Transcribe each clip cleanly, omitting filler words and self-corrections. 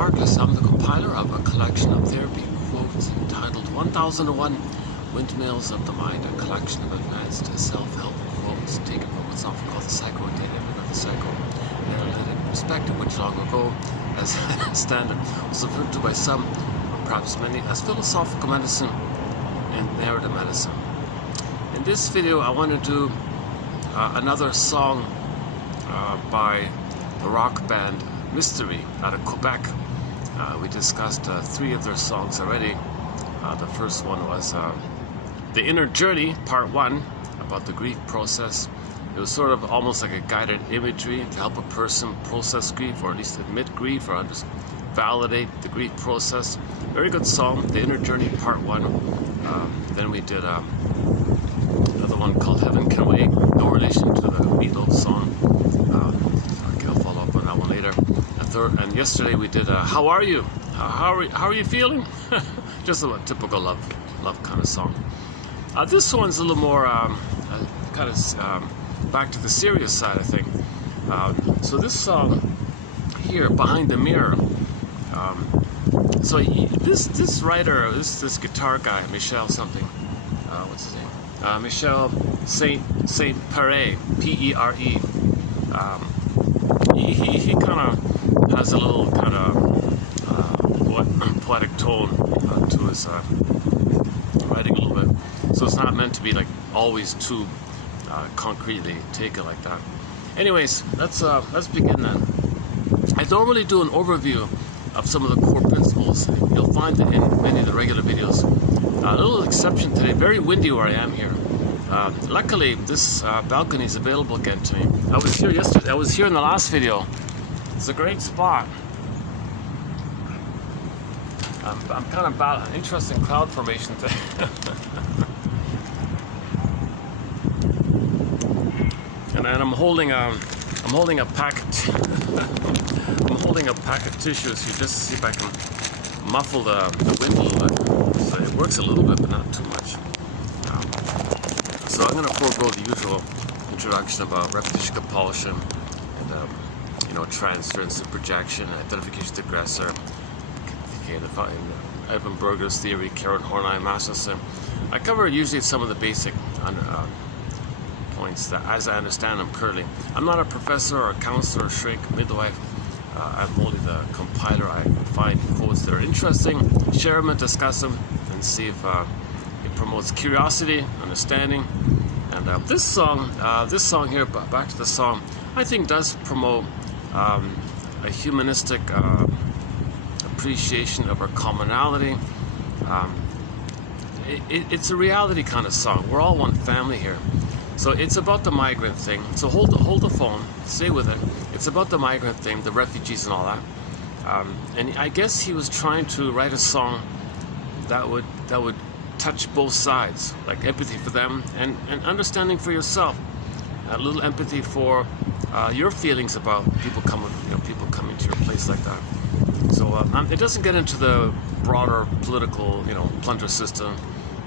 Marcus. I'm the compiler of a collection of therapy quotes entitled 1001 Windmills of the Mind, a collection of advanced self-help quotes taken from what's often called the psychodynamic or the psychoanalytic perspective, which long ago, as standard, was referred to by some, or perhaps many, as philosophical medicine and narrative medicine. In this video, I want to do another song by the rock band Mystery out of Quebec. We discussed 3 of their songs already. The first one was The Inner Journey, Part 1, about the grief process. It was sort of almost like a guided imagery to help a person process grief, or at least admit grief, or just validate the grief process. Very good song, The Inner Journey, Part 1. Then we did another one called Heaven Can Wait, no relation to the Beatles song. I'll follow up on that one later. And yesterday we did How Are You? How are you feeling? Just a typical love kind of song. This one's a little more kind of back to the serious side, I think. So this song here, Behind the Mirror. So this writer, this guitar guy, Michel something. What's his name? Michel Saint Pere, P-E-R-E. He kind of has a little kind of poetic tone to his writing a little bit. So it's not meant to be like always too concretely taken like that. Anyways, let's begin then. I normally do an overview of some of the core principles. You'll find it in many of the regular videos. A little exception today, very windy where I am here. Luckily, this balcony is available again to me. I was here yesterday. I was here in the last video. It's a great spot. I'm kind of about an interesting cloud formation today. And I'm holding a packet. I'm holding a pack of tissues here just to see if I can muffle the wind a little bit. So it works a little bit, but not too much. So I'm going to forego the usual introduction about repetition, compulsion, and transference and projection, identification to aggressor, Evan Berger's theory, Karen Horney, Masterson. I cover usually some of the basic points that, as I understand them currently. I'm not a professor or a counselor or shrink, midwife. I'm only the compiler. I find quotes that are interesting, share them and discuss them, and see if it promotes curiosity, understanding. And this song here, back to the song, I think does promote a humanistic appreciation of our commonality. It's a reality kind of song. We're all one family here. So it's about the migrant thing. So hold the phone, stay with it. It's about the migrant thing, the refugees and all that. And I guess he was trying to write a song that would touch both sides, like empathy for them and understanding for yourself. A little empathy for your feelings about people coming to your place like that. So it doesn't get into the broader political, plunder system,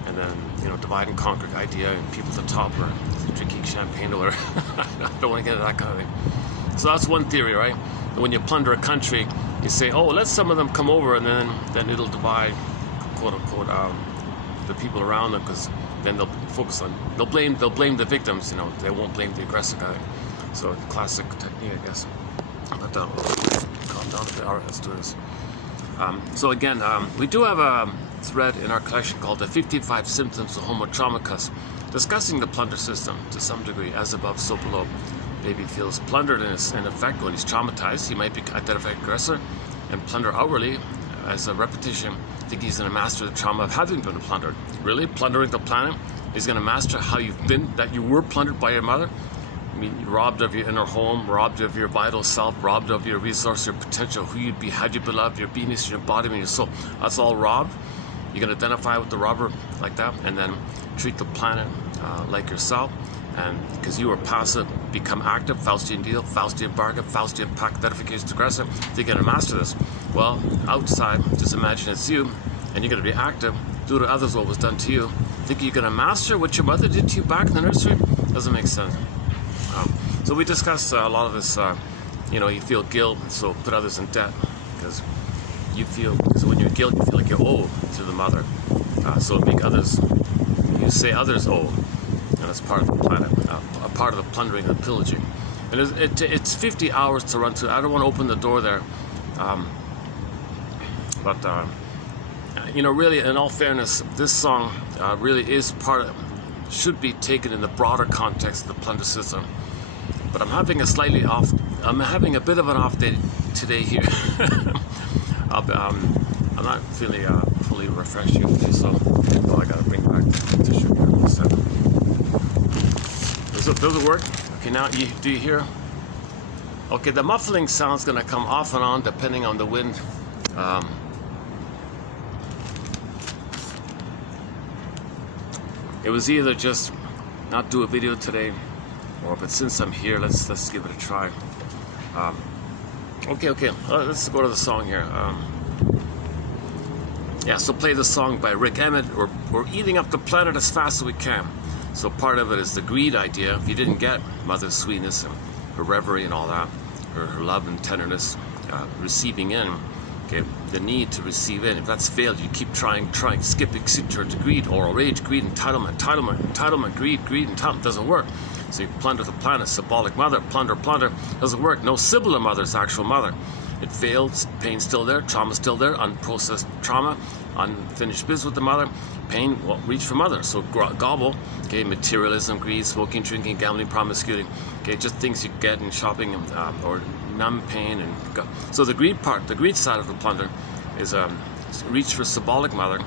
and then divide and conquer idea, and people at the top are drinking champagne or I don't want to get into that kind of thing. So that's one theory, right? When you plunder a country, you say, oh, let some of them come over, and then it'll divide, quote unquote, the people around them, because then they'll blame the victims. They won't blame the aggressor guy. So classic technique, I guess. But calm down a bit. All right, let's do this. So again, we do have a thread in our collection called the 55 Symptoms of Homo Traumicus, discussing the plunder system to some degree, as above, so below. Baby feels plundered in effect when he's traumatized. He might be identified aggressor and plunder outwardly as a repetition. Think he's going to master the trauma of having been plundered. Really? Plundering the planet? He's going to master how you've been, that you were plundered by your mother? I mean, robbed of your inner home, robbed of your vital self, robbed of your resource, your potential, who you'd be had you been loved, your beingness, your embodiment, your soul. That's all robbed. You can identify with the robber like that, and then treat the planet like yourself. And because you are passive, become active, Faustian deal, Faustian bargain, Faustian pact, identification to aggressor. They're going to master this. Well, outside, just imagine it's you, and you're going to be active, do to others what was done to you. Think you're going to master what your mother did to you back in the nursery? Doesn't make sense. So we discussed a lot of this, you feel guilt, so put others in debt, because you feel, so when you're guilt, you feel like you owe to the mother. So make others, you say others owe, and it's part of the planet, a part of the plundering and the pillaging. And it's 50 hours to run to. I don't want to open the door there, but you know, really, in all fairness, this song really is part of, should be taken in the broader context of the plunder system. But I'm having a bit of an off day today here. I'm not feeling fully refreshed here today, so I gotta bring back the tissue here. So, does it work? Okay, now do you hear? Okay, the muffling sound's gonna come off and on depending on the wind. It was either just not do a video today, but since I'm here, let's give it a try. Okay, let's go to the song here. Yeah, so play the song by Rick Emmett. We're eating up the planet as fast as we can. So part of it is the greed idea. If you didn't get Mother's sweetness and her reverie and all that, her love and tenderness, receiving in, okay, the need to receive in. If that's failed, you keep trying, skipping to greed, oral rage, greed, entitlement, greed, entitlement, doesn't work. So you plunder the planet, symbolic mother, plunder, doesn't work. No sibling mother's actual mother. It failed, pain's still there, trauma's still there, unprocessed trauma, unfinished business with the mother, pain won't reach for mother. So gobble, okay, materialism, greed, smoking, drinking, gambling, promiscuity, okay, just things you get in shopping or numb pain. And so the greed part, the greed side of the plunder is reach for symbolic mother,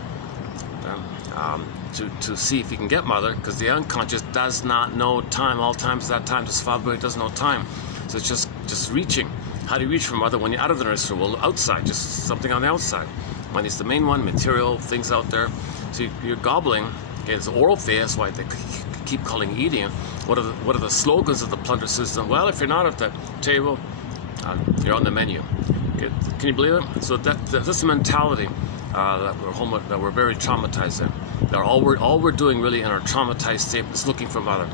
to see if you can get mother, because the unconscious does not know time. All times is that time, just father doesn't know time. So it's just reaching. How do you reach for mother when you're out of the nursery? Well, outside, just something on the outside. Money's the main one, material, things out there. So you're gobbling. Okay, it's oral phase, that's why they keep calling eating. What are the slogans of the plunder system? Well, if you're not at the table, you're on the menu. Okay, can you believe it? So that's the mentality that we're very traumatized in. That all we're doing really in our traumatized state is looking for mother.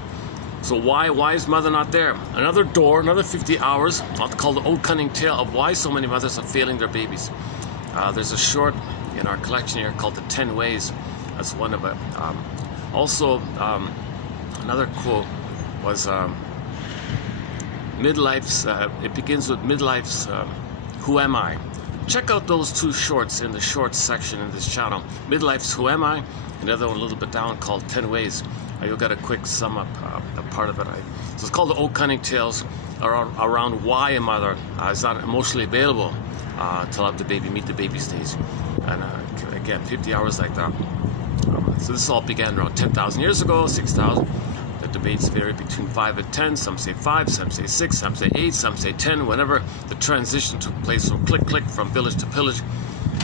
So why is mother not there? Another door, another 50 hours. I'll call the old cunning tale of why so many mothers are failing their babies. There's a short in our collection here called The 10 Ways. That's one of it. Also, another quote was midlife's. It begins with midlife's. Who am I? Check out those two shorts in the shorts section in this channel. Midlife's Who Am I? Another one a little bit down called 10 Ways. You'll get a quick sum up, a part of it. So it's called the Old Cunning Tales around why a mother is not emotionally available to love the baby, meet the baby stage. And again, 50 hours like that. So this all began around 10,000 years ago, 6,000. The debates vary between 5 and 10. Some say 5, some say 6, some say 8, some say 10. Whenever the transition took place from click, from village to pillage,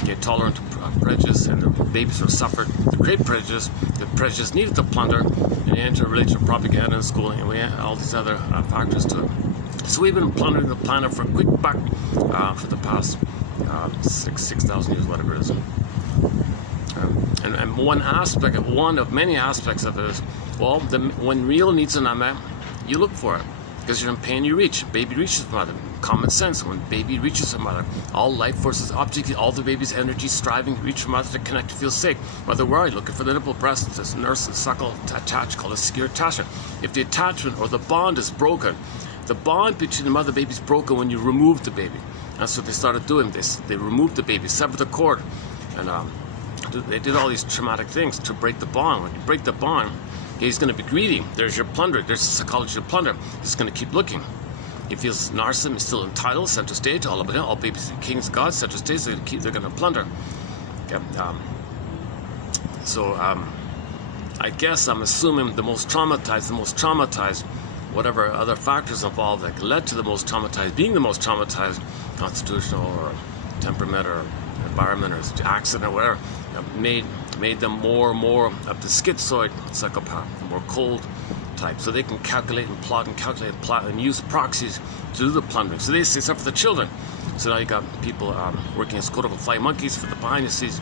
get tolerant to prejudice, and the babies were suffered the great prejudice. The prejudice needed to plunder, and you enter religion, propaganda, and schooling, and we had all these other factors to it. So we've been plundering the planet for a quick buck for the past 6,000 years, whatever it is. And one of many aspects of it is, well, when real needs are not met, you look for it. Because you're in pain, you reach. Baby reaches for mother. Common sense, when baby reaches for mother, all life forces, objects, all the baby's energy striving to reach for mother to connect, to feel safe. Mother, where are you? Looking for the nipple, breast, this nurse, suckle, attach, called a secure attachment. If the attachment or the bond is broken, the bond between the mother and baby is broken when you remove the baby. That's what they started doing. They removed the baby, severed the cord, and they did all these traumatic things to break the bond. When you break the bond, he's going to be greedy. There's your plunder. There's the psychology of plunder. He's going to keep looking. He feels narcissism is still entitled, center stage, all about him. All babies, kings, gods, center stage. They're going to plunder. Okay. I guess I'm assuming the most traumatized, whatever other factors involved that led to the most traumatized, being the most traumatized, constitutional or temperament or environment or accident or whatever, made them more of the schizoid psychopath, more cold type. So they can calculate and plot and use proxies to do the plundering. So they say stuff for the children. So now you got people working as quote-unquote flying monkeys for the behind the scenes.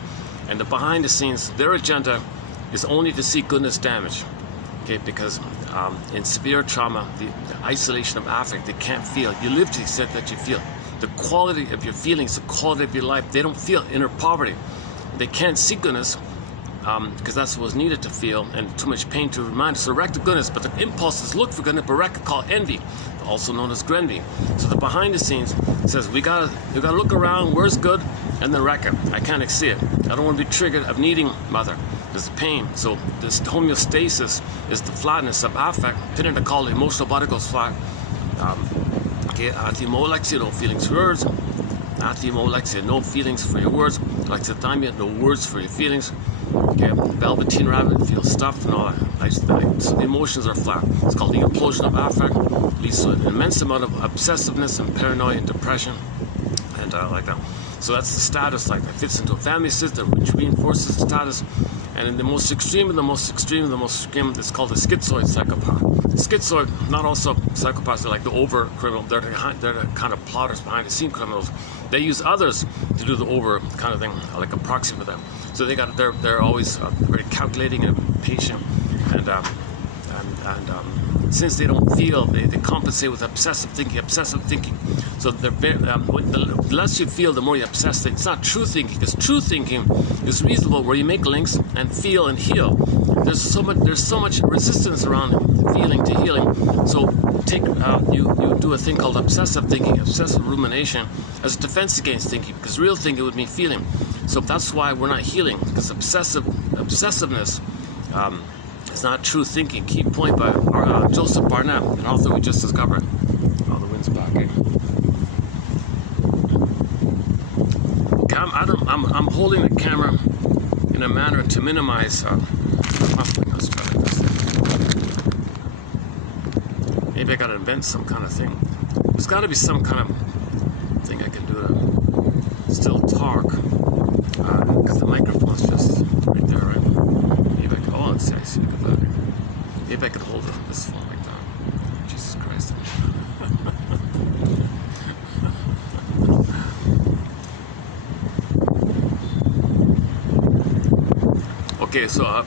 And the behind the scenes, their agenda is only to see goodness damage. Okay, because in severe trauma, the isolation of affect, they can't feel. You live to the extent that you feel. the quality of your feelings, the quality of your life. They don't feel inner poverty. They can't see goodness because that's what was needed to feel, and too much pain to remind us. So wreck the goodness, but the impulses look for goodness, but wreck called envy, also known as grenvy. So the behind the scenes says we gotta look around, where's good, and then wreck it. I can't see it. I don't want to be triggered of needing mother. There's pain. So this homeostasis is the flatness of affect. Pinning to call the emotional body goes flat. Athemolexia, no feelings for words. Athemolexia, no feelings for your words. Alexithymia, no words for your feelings. Okay, velveteen rabbit, feel stuffed and all that. So the emotions are flat. It's called the implosion of affect. Leads to an immense amount of obsessiveness and paranoia and depression, and like that. So that's the status, like that fits into a family system, which reinforces the status. And in the most extreme, it's called the schizoid psychopath. The schizoid, not also psychopaths, they're like the over criminal. They're the kind of plotters, behind the scene criminals. They use others to do the over kind of thing, like a proxy for them. So they're always very calculating and patient, and since they don't feel, they compensate with obsessive thinking. So they're very, the less you feel, the more you obsess. It's not true thinking, because true thinking is reasonable, where you make links and feel and heal. There's so much resistance around feeling to healing. So you do a thing called obsessive thinking, obsessive rumination, as a defense against thinking, because real thinking would mean feeling. So that's why we're not healing, because obsessiveness it's not true thinking. Key point by Joseph Barnett, an author we just discovered. Oh, the wind's back in. Okay, I'm holding the camera in a manner to minimize. Let's try this. Maybe I gotta invent some kind of thing. There's got to be some kind of thing I can do to still talk, because the microphone's just right there, right? Maybe I can. Oh, I see. Maybe I could hold this phone like that. Jesus Christ. Okay, so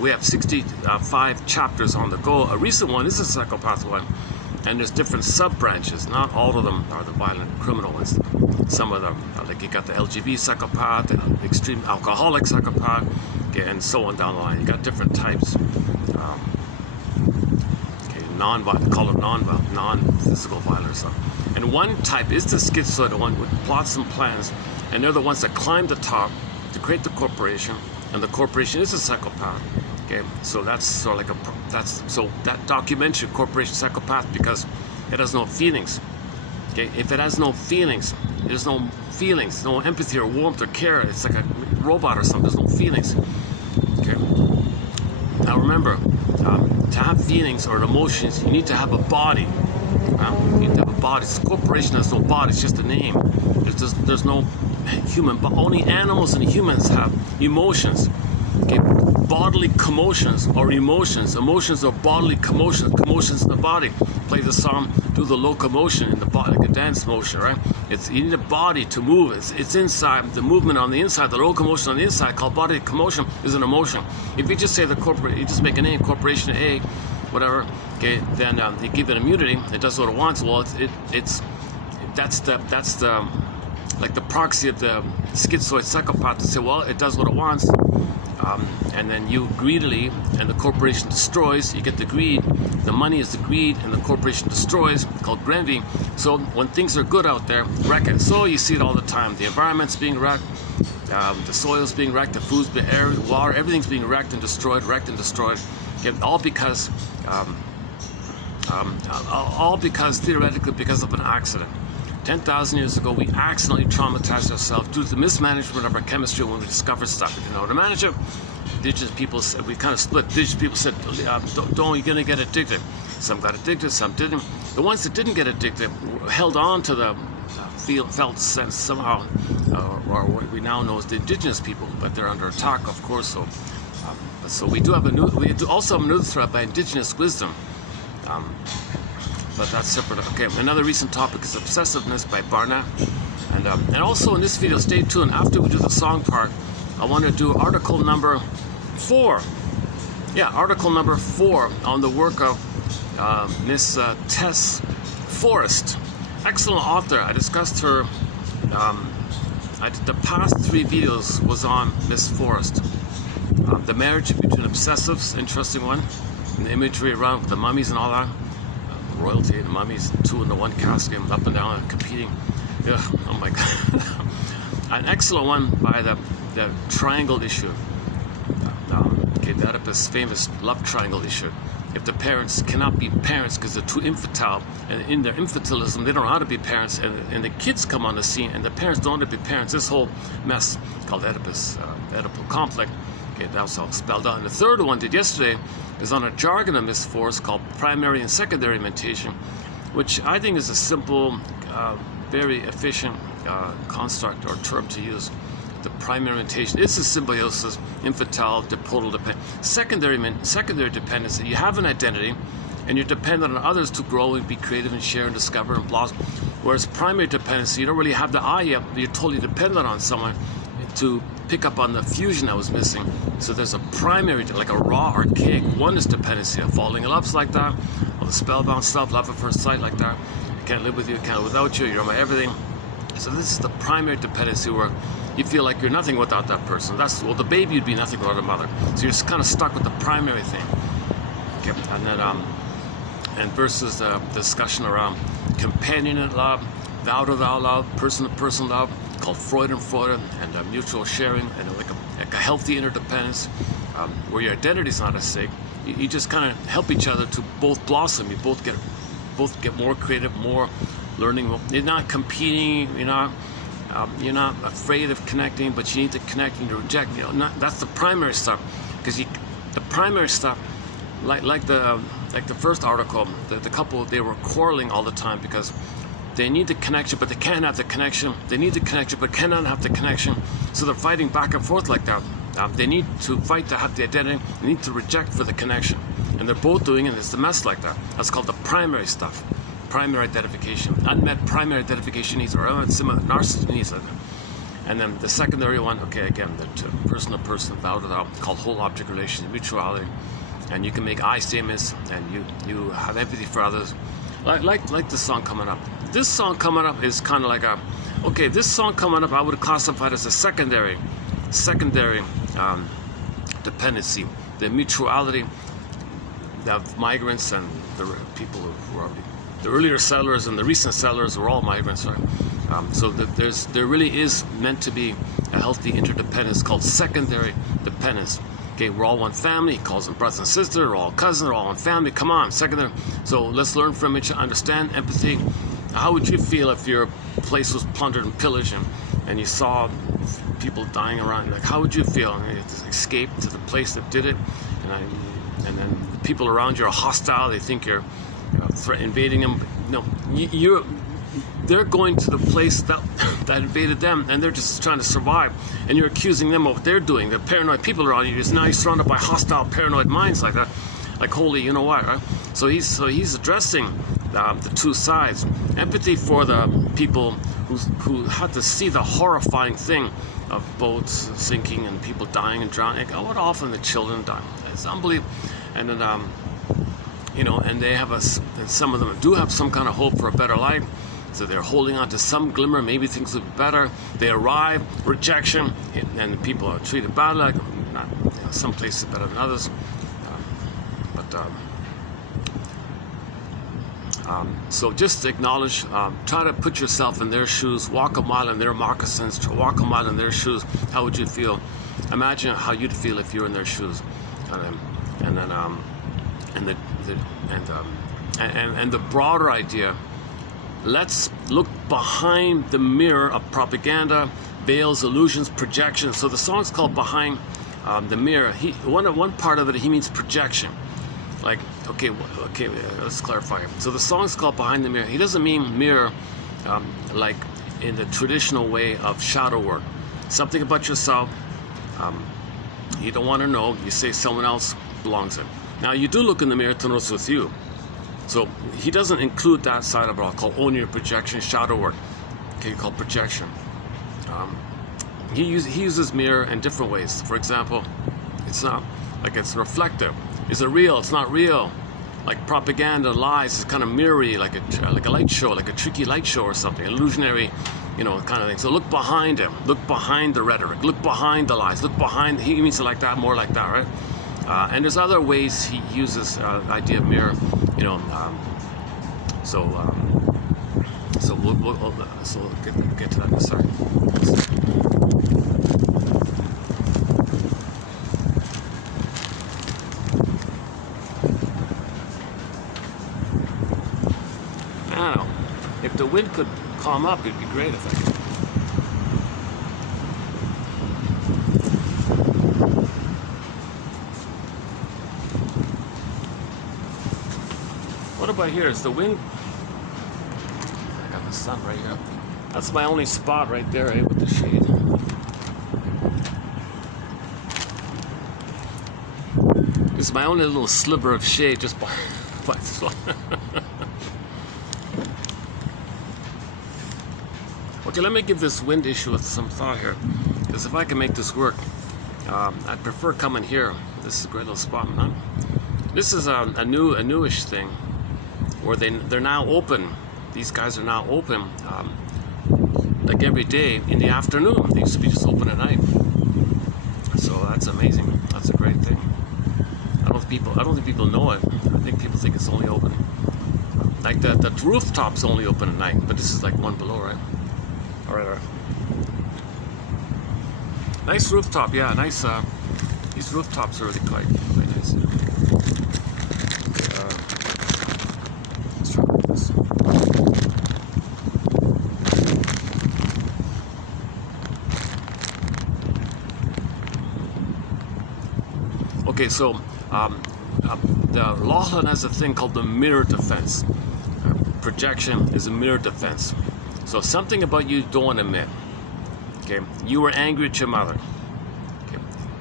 we have 65 chapters on the go. A recent one is a psychopath one, and there's different sub-branches. Not all of them are the violent criminal ones. Some of them, like you got the LGB psychopath, and extreme alcoholic psychopath, okay, and so on down the line. You got different types. Non-violent, call it non-physical violence. And one type is the schizoid, the one with plots and plans, and they're the ones that climb the top to create the corporation, and the corporation is a psychopath. Okay, so that's sort of like that documentary, Corporation Psychopath, because it has no feelings. Okay, if it has no feelings, there's no feelings, no empathy or warmth or care. It's like a robot or something. There's no feelings. Okay. Now remember, to have feelings or emotions, you need to have a body. You need to have a body. This corporation has no body. It's just a name. There's no human, but only animals and humans have emotions. Okay, bodily commotions or emotions. Emotions are bodily commotions. Commotions in the body. Play the song, do the locomotion in the body, like a dance motion, right? You need a body to move. It's inside. The movement on the inside, the locomotion on the inside, called bodily commotion, is an emotion. If you just say you just make a name, Corporation A, whatever, okay, then you give it immunity. It does what it wants. Well, that's the like the proxy of the schizoid psychopath to say, well, it does what it wants. And then you greedily, and the corporation destroys. You get the greed. The money is the greed, and the corporation destroys, called grenvy. So when things are good out there, wreck it. So you see it all the time. The environment's being wrecked, the soil's being wrecked, the food's being, air, water, everything's being wrecked and destroyed. Okay, all because theoretically because of an accident. 10,000 years ago, we accidentally traumatized ourselves due to the mismanagement of our chemistry when we discovered stuff. We didn't know how to manage it. Indigenous people said, we kind of split. Indigenous people said, don't, you're going to get addicted. Some got addicted, some didn't. The ones that didn't get addicted held on to the felt sense somehow, or what we now know as the indigenous people, but they're under attack, of course. So we do also have a new threat by indigenous wisdom. But that's separate. Okay, another recent topic is obsessiveness by Barnett. And also in this video, stay tuned. After we do the song part, I want to do article number 4. Yeah, article number 4 on the work of Miss Tess Forrest. excellent author. I discussed her. The past 3 videos was on Miss Forrest. The marriage between obsessives, interesting one. And the imagery around the mummies and all that. Royalty, the mummies, 2 in the 1 casket, up and down and competing. Ugh, oh my God. An excellent one by the triangle issue. Okay, the Oedipus famous love triangle issue. If the parents cannot be parents because they're too infantile, and in their infantilism they don't know how to be parents, and the kids come on the scene and the parents don't know how to be parents, this whole mess called Oedipus, Oedipal conflict. Okay, that was all spelled out. And the third one did yesterday is on a jargon of Miss Force called primary and secondary mentation, which I think is a simple, very efficient construct or term to use. The primary mentation is a symbiosis, infantile, dipodal dependent. Secondary dependence, you have an identity and you're dependent on others to grow and be creative and share and discover and blossom. Whereas primary dependency, you don't really have the I yet, but you're totally dependent on someone to pick up on the fusion that was missing. So there's a primary, like a raw, archaic oneness dependency of falling in love's like that, or the spellbound stuff, love at first sight like that. I can't live with you, I can't live without you, you're my everything. So this is the primary dependency where you feel like you're nothing without that person. That's, well, the baby would be nothing without a mother. So you're just kind of stuck with the primary thing. Okay, and then, and versus the discussion around companionate love, thou-to-thou love, person-to-person love, called Freud and mutual sharing, and like a healthy interdependence, where your identity is not at stake. You just kind of help each other to both blossom. You both get more creative, more learning. You're not competing. You're not afraid of connecting, but you need to connect and to reject. That's the primary stuff, because the primary stuff, like the first article, the couple, they were quarreling all the time because they need the connection, but they can't have the connection. They need the connection, but cannot have the connection. So they're fighting back and forth like that. They need to fight to have the identity. They need to reject for the connection, and they're both doing it. It's the mess like that. That's called the primary stuff. Primary identification, unmet primary identification needs, or narcissistic needs. And then the secondary one, okay, again, the person to person, thou to thou, called whole object relation, mutuality. And you can make I statements, and you have empathy for others. Like this song coming up. This song coming up is kind of like this song coming up I would classify it as a secondary dependency, the mutuality of migrants and the people who are the earlier settlers and the recent settlers were all migrants, right? So there really is meant to be a healthy interdependence called secondary dependence. Okay, we're all one family. He calls them brothers and sisters. We're all cousins. We're all one family. Come on, secondary. So let's learn from each other, understand empathy. How would you feel if your place was plundered and pillaged and you saw people dying around you? Like, how would you feel? And you have to escape to the place that did it, and then the people around you are hostile. They think you're invading them. No, they're going to the place that invaded them, and they're just trying to survive, and you're accusing them of what they're doing. The paranoid people around you, now you're surrounded by hostile, paranoid minds like that, like holy, you know what, right? So he's addressing the two sides. Empathy for the people who had to see the horrifying thing of boats sinking and people dying and drowning. Like, what often the children die. It's unbelievable. And then and they have some of them do have some kind of hope for a better life. So they're holding on to some glimmer, maybe things will be better. They arrive, rejection, and people are treated badly. Like, some places better than others. So just acknowledge, try to put yourself in their shoes, walk a mile in their moccasins, walk a mile in their shoes. How would you feel? Imagine how you'd feel if you're in their shoes. And the broader idea, let's look behind the mirror of propaganda, veils, illusions, projections. So the song's called Behind the Mirror. One part of it, he means projection. Like, okay, let's clarify. So the song's called Behind the Mirror. He doesn't mean mirror like in the traditional way of shadow work. Something about yourself you don't want to know, you say someone else belongs in. Now, you do look in the mirror to notice with you. So he doesn't include that side of it all, called owning your projection, shadow work, okay, called projection. He uses mirror in different ways. For example, it's not like it's reflective. Is it real? It's not real. like propaganda, lies, is kind of mirrory, like a light show, like a tricky light show or something, illusionary, you know, kind of thing. So look behind him, look behind the rhetoric, look behind the lies, look behind. He means it like that, more like that, right? And there's other ways he uses the idea of mirror, you know. So we'll get to that in a second. Now, if the wind could calm up, it'd be great if I could. What about here? Is the wind? I got the sun right here. That's my only spot right there, eh, with the shade. It's my only little sliver of shade just by the sun. Okay, let me give this wind issue some thought here, because if I can make this work, I'd prefer coming here. This is a great little spot, huh? This is a newish thing, where they're now open. These guys are now open, like every day in the afternoon. They used to be just open at night. So that's amazing. That's a great thing. I don't think people know it. I think people think it's only open. Like the rooftop's only open at night, but this is like one below, right? All right. Nice rooftop, yeah. Nice. These rooftops are really quite nice. Okay, let's try this. Okay, so the Lachlan has a thing called the mirror defense. Projection is a mirror defense. So something about you don't want to admit. Okay, you were angry at your mother. Okay,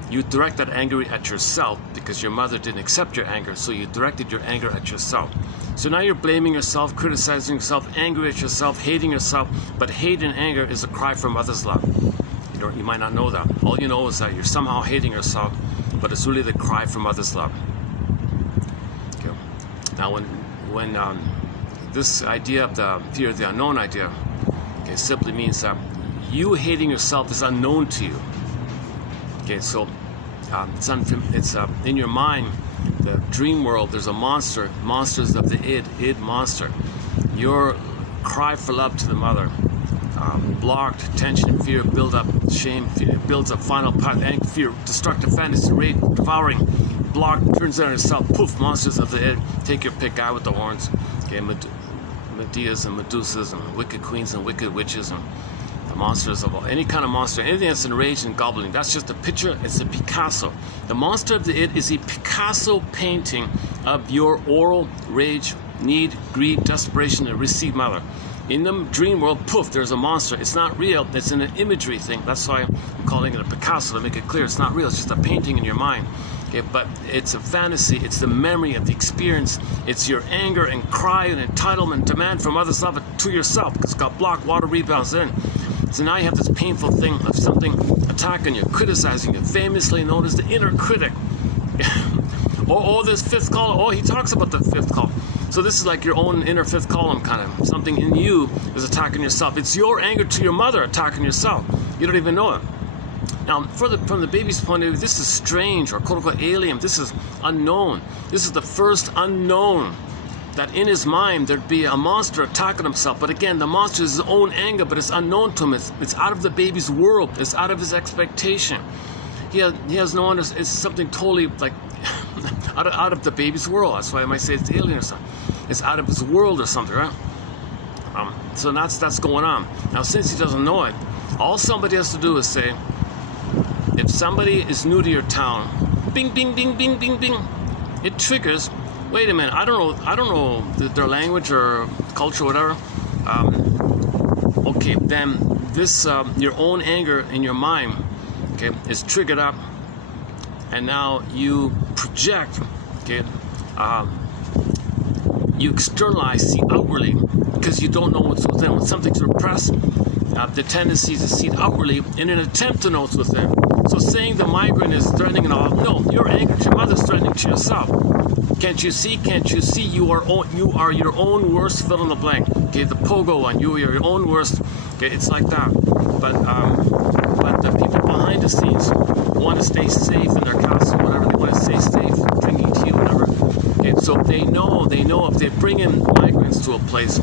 you direct that anger at yourself because your mother didn't accept your anger, so you directed your anger at yourself. So now you're blaming yourself, criticizing yourself, angry at yourself, hating yourself. But hate and anger is a cry for mother's love. You might not know that. All you know is that you're somehow hating yourself, but it's really the cry for mother's love. Okay. Now, when this idea of the fear of the unknown idea, okay, simply means that you hating yourself is unknown to you. Okay, so it's in your mind, the dream world. There's a monster, monsters of the id monster. Your cry for love to the mother, blocked, tension, fear, build up, shame, fear, builds up, final path, anger, fear, destructive fantasy, rage, devouring, blocked, turns on itself, poof, monsters of the id. Take your pick, guy with the horns. Okay, Medeas and Medusas and wicked queens and wicked witches and the monsters of all, any kind of monster, anything that's enraged and gobbling. That's just a picture. It's a Picasso. The monster of the id is a Picasso painting of your oral rage, need, greed, desperation to receive mother. In the dream world, poof, there's a monster. It's not real. It's an imagery thing. That's why I'm calling it a Picasso, to make it clear. It's not real. It's just a painting in your mind. Okay, but it's a fantasy. It's the memory of the experience. It's your anger and cry and entitlement, demand from others' love to yourself, because it's got blocked, water rebounds in. So now you have this painful thing of something attacking you, criticizing you, famously known as the inner critic. This fifth column. Oh, he talks about the fifth column. So this is like your own inner fifth column, kind of. Something in you is attacking yourself. It's your anger to your mother attacking yourself. You don't even know it. Now, from the baby's point of view, this is strange, or quote-unquote alien. This is unknown. This is the first unknown, that in his mind there'd be a monster attacking himself. But again, the monster is his own anger, but it's unknown to him. It's out of the baby's world. It's out of his expectation. He has no understanding. It's something totally like out of the baby's world. That's why I might say it's alien or something. It's out of his world or something, right? So that's going on. Now, since he doesn't know it, all somebody has to do is say, if somebody is new to your town, bing, bing, bing, bing, bing, bing, it triggers. Wait a minute, I don't know their language or culture or whatever. Okay, then this your own anger in your mind, okay, is triggered up, and now you project, okay, you externalize, see outwardly, because you don't know what's within. When something's repressed, the tendency is to see it outwardly in an attempt to know what's within. So saying the migraine is threatening and all, no, your anger to your mother is threatening to yourself. Can't you see? Can't you see? You are your own worst fill in the blank. Okay, the pogo one. You are your own worst. Okay, it's like that. But the people behind the scenes want to stay safe in their castle, whatever. They want to stay safe, drinking tea, whatever. Okay, so they know if they bring in migrants to a place,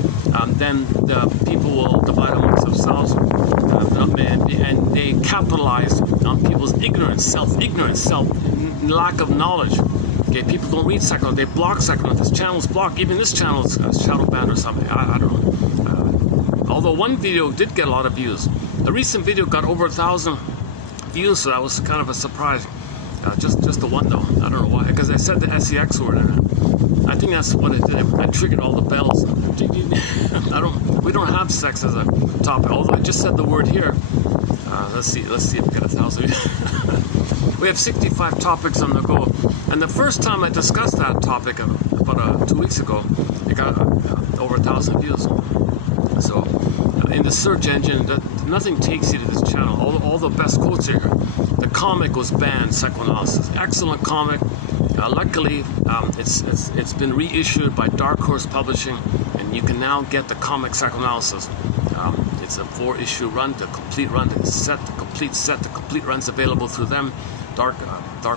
then the people will divide amongst themselves, and they capitalize on people's ignorance, lack of knowledge. Okay, people don't read secular, they block secular. This channel's blocked. Even this channel's shadow banned or something. I don't know. Although one video did get a lot of views. The recent video got over 1,000 views, so that was kind of a surprise. Just the one though. I don't know why, because I said the SEX word in it. I think that's what it did. I triggered all the bells. We don't have sex as a topic, although I just said the word here. Let's see if we get 1,000. We have 65 topics on the go, and the first time I discussed that topic about 2 weeks ago, it got over 1,000 views. So in the search engine, nothing takes you to this channel. All the best quotes are here. The comic was banned, Psychoanalysis. Excellent comic. Luckily, it's been reissued by Dark Horse Publishing, and you can now get the comic Psychoanalysis. It's a 4-issue run, the complete run, the complete run's available through them. Dark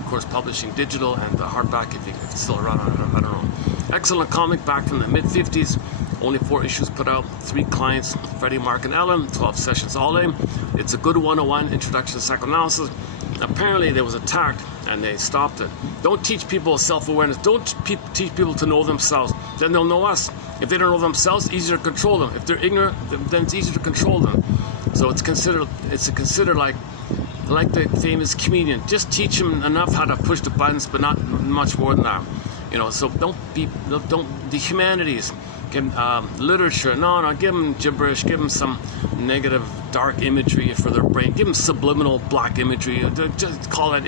Horse Publishing digital, and the hardback if it's still around. I don't know. Excellent comic back from the mid-50s. Only 4 issues put out. 3 clients, Freddie, Mark, and Ellen. 12 sessions all in. It's a good 101 introduction to psychoanalysis. Apparently, they was attacked and they stopped it. Don't teach people self-awareness. Don't teach people to know themselves. Then they'll know us. If they don't know themselves, it's easier to control them. If they're ignorant, then it's easier to control them. So it's considered like the famous comedian. Just teach them enough how to push the buttons, but not much more than that. So the humanities, literature, no, give them gibberish, give them some negative dark imagery for their brain, give them subliminal black imagery, just call it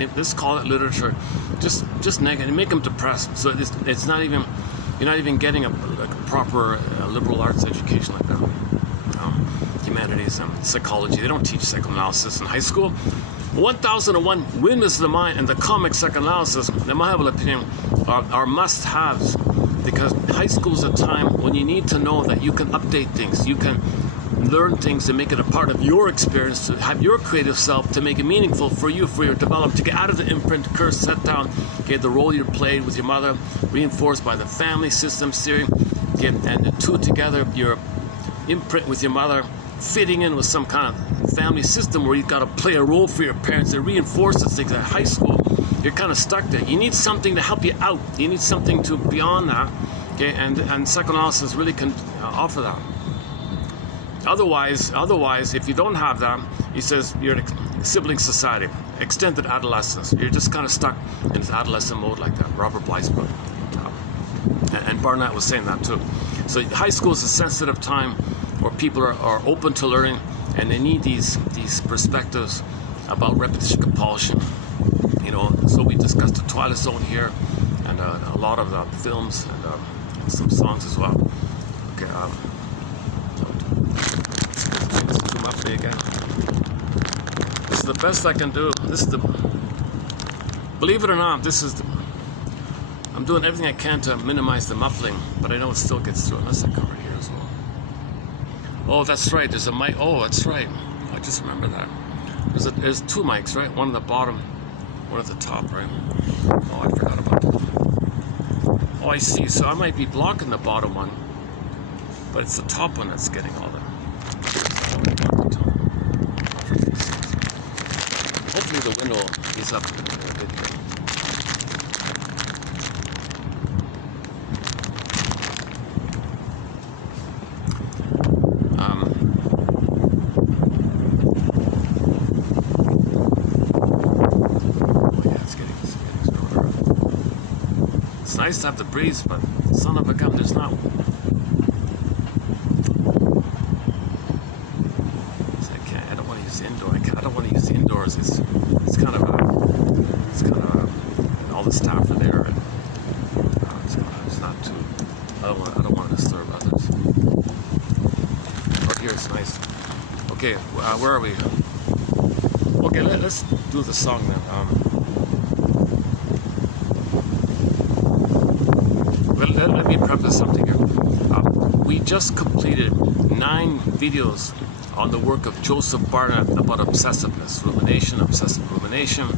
literature, just negative, make them depressed. So it's not even, you're not even getting a proper liberal arts education like that. Humanities and psychology, they don't teach psychoanalysis in high school. 1001 Windmills of the Mind and the comic psychoanalysis, in my humble opinion, are must-haves, because high school is a time when you need to know that you can update things, you can learn things and make it a part of your experience, to have your creative self, to make it meaningful for you, for your development, to get out of the imprint, curse, set down, the role you played with your mother, reinforced by the family system theory, and the two together, your imprint with your mother, fitting in with some kind of family system where you've got to play a role for your parents. It reinforces things. At high school, you're kind of stuck there. You need something to help you out. You need something to beyond that, and psychoanalysis really can offer that. Otherwise, if you don't have that, he says you're in a sibling society, extended adolescence. You're just kind of stuck in this adolescent mode like that. Robert Blythe's book, and Barnett was saying that too. So high school is a sensitive time where people are open to learning, and they need these perspectives about repetition compulsion. So we discussed the Twilight Zone here, and a lot of the films and some songs as well. Okay, let's zoom up there again. This is the best I can do. Believe it or not, I'm doing everything I can to minimize the muffling, but I know it still gets through unless I cover here as well. Oh, that's right. There's a mic. Oh, that's right. I just remember that. There's 2 mics, right? One at the bottom, one at the top, right? Oh, I forgot about that. Oh, I see. So I might be blocking the bottom one, but it's the top one that's getting all that. Hopefully the window is up a bit here. Nice to have the breeze, but son of a gun, there's not. I don't want to use the indoor. I don't want to use the indoors. It's kind of all the staff are there, and it's not too. I don't want to disturb others. But here it's nice. Okay, where are we? Okay, let's do the song then. let me preface something here. We just completed 9 videos on the work of Joseph Barnett about obsessiveness, obsessive rumination,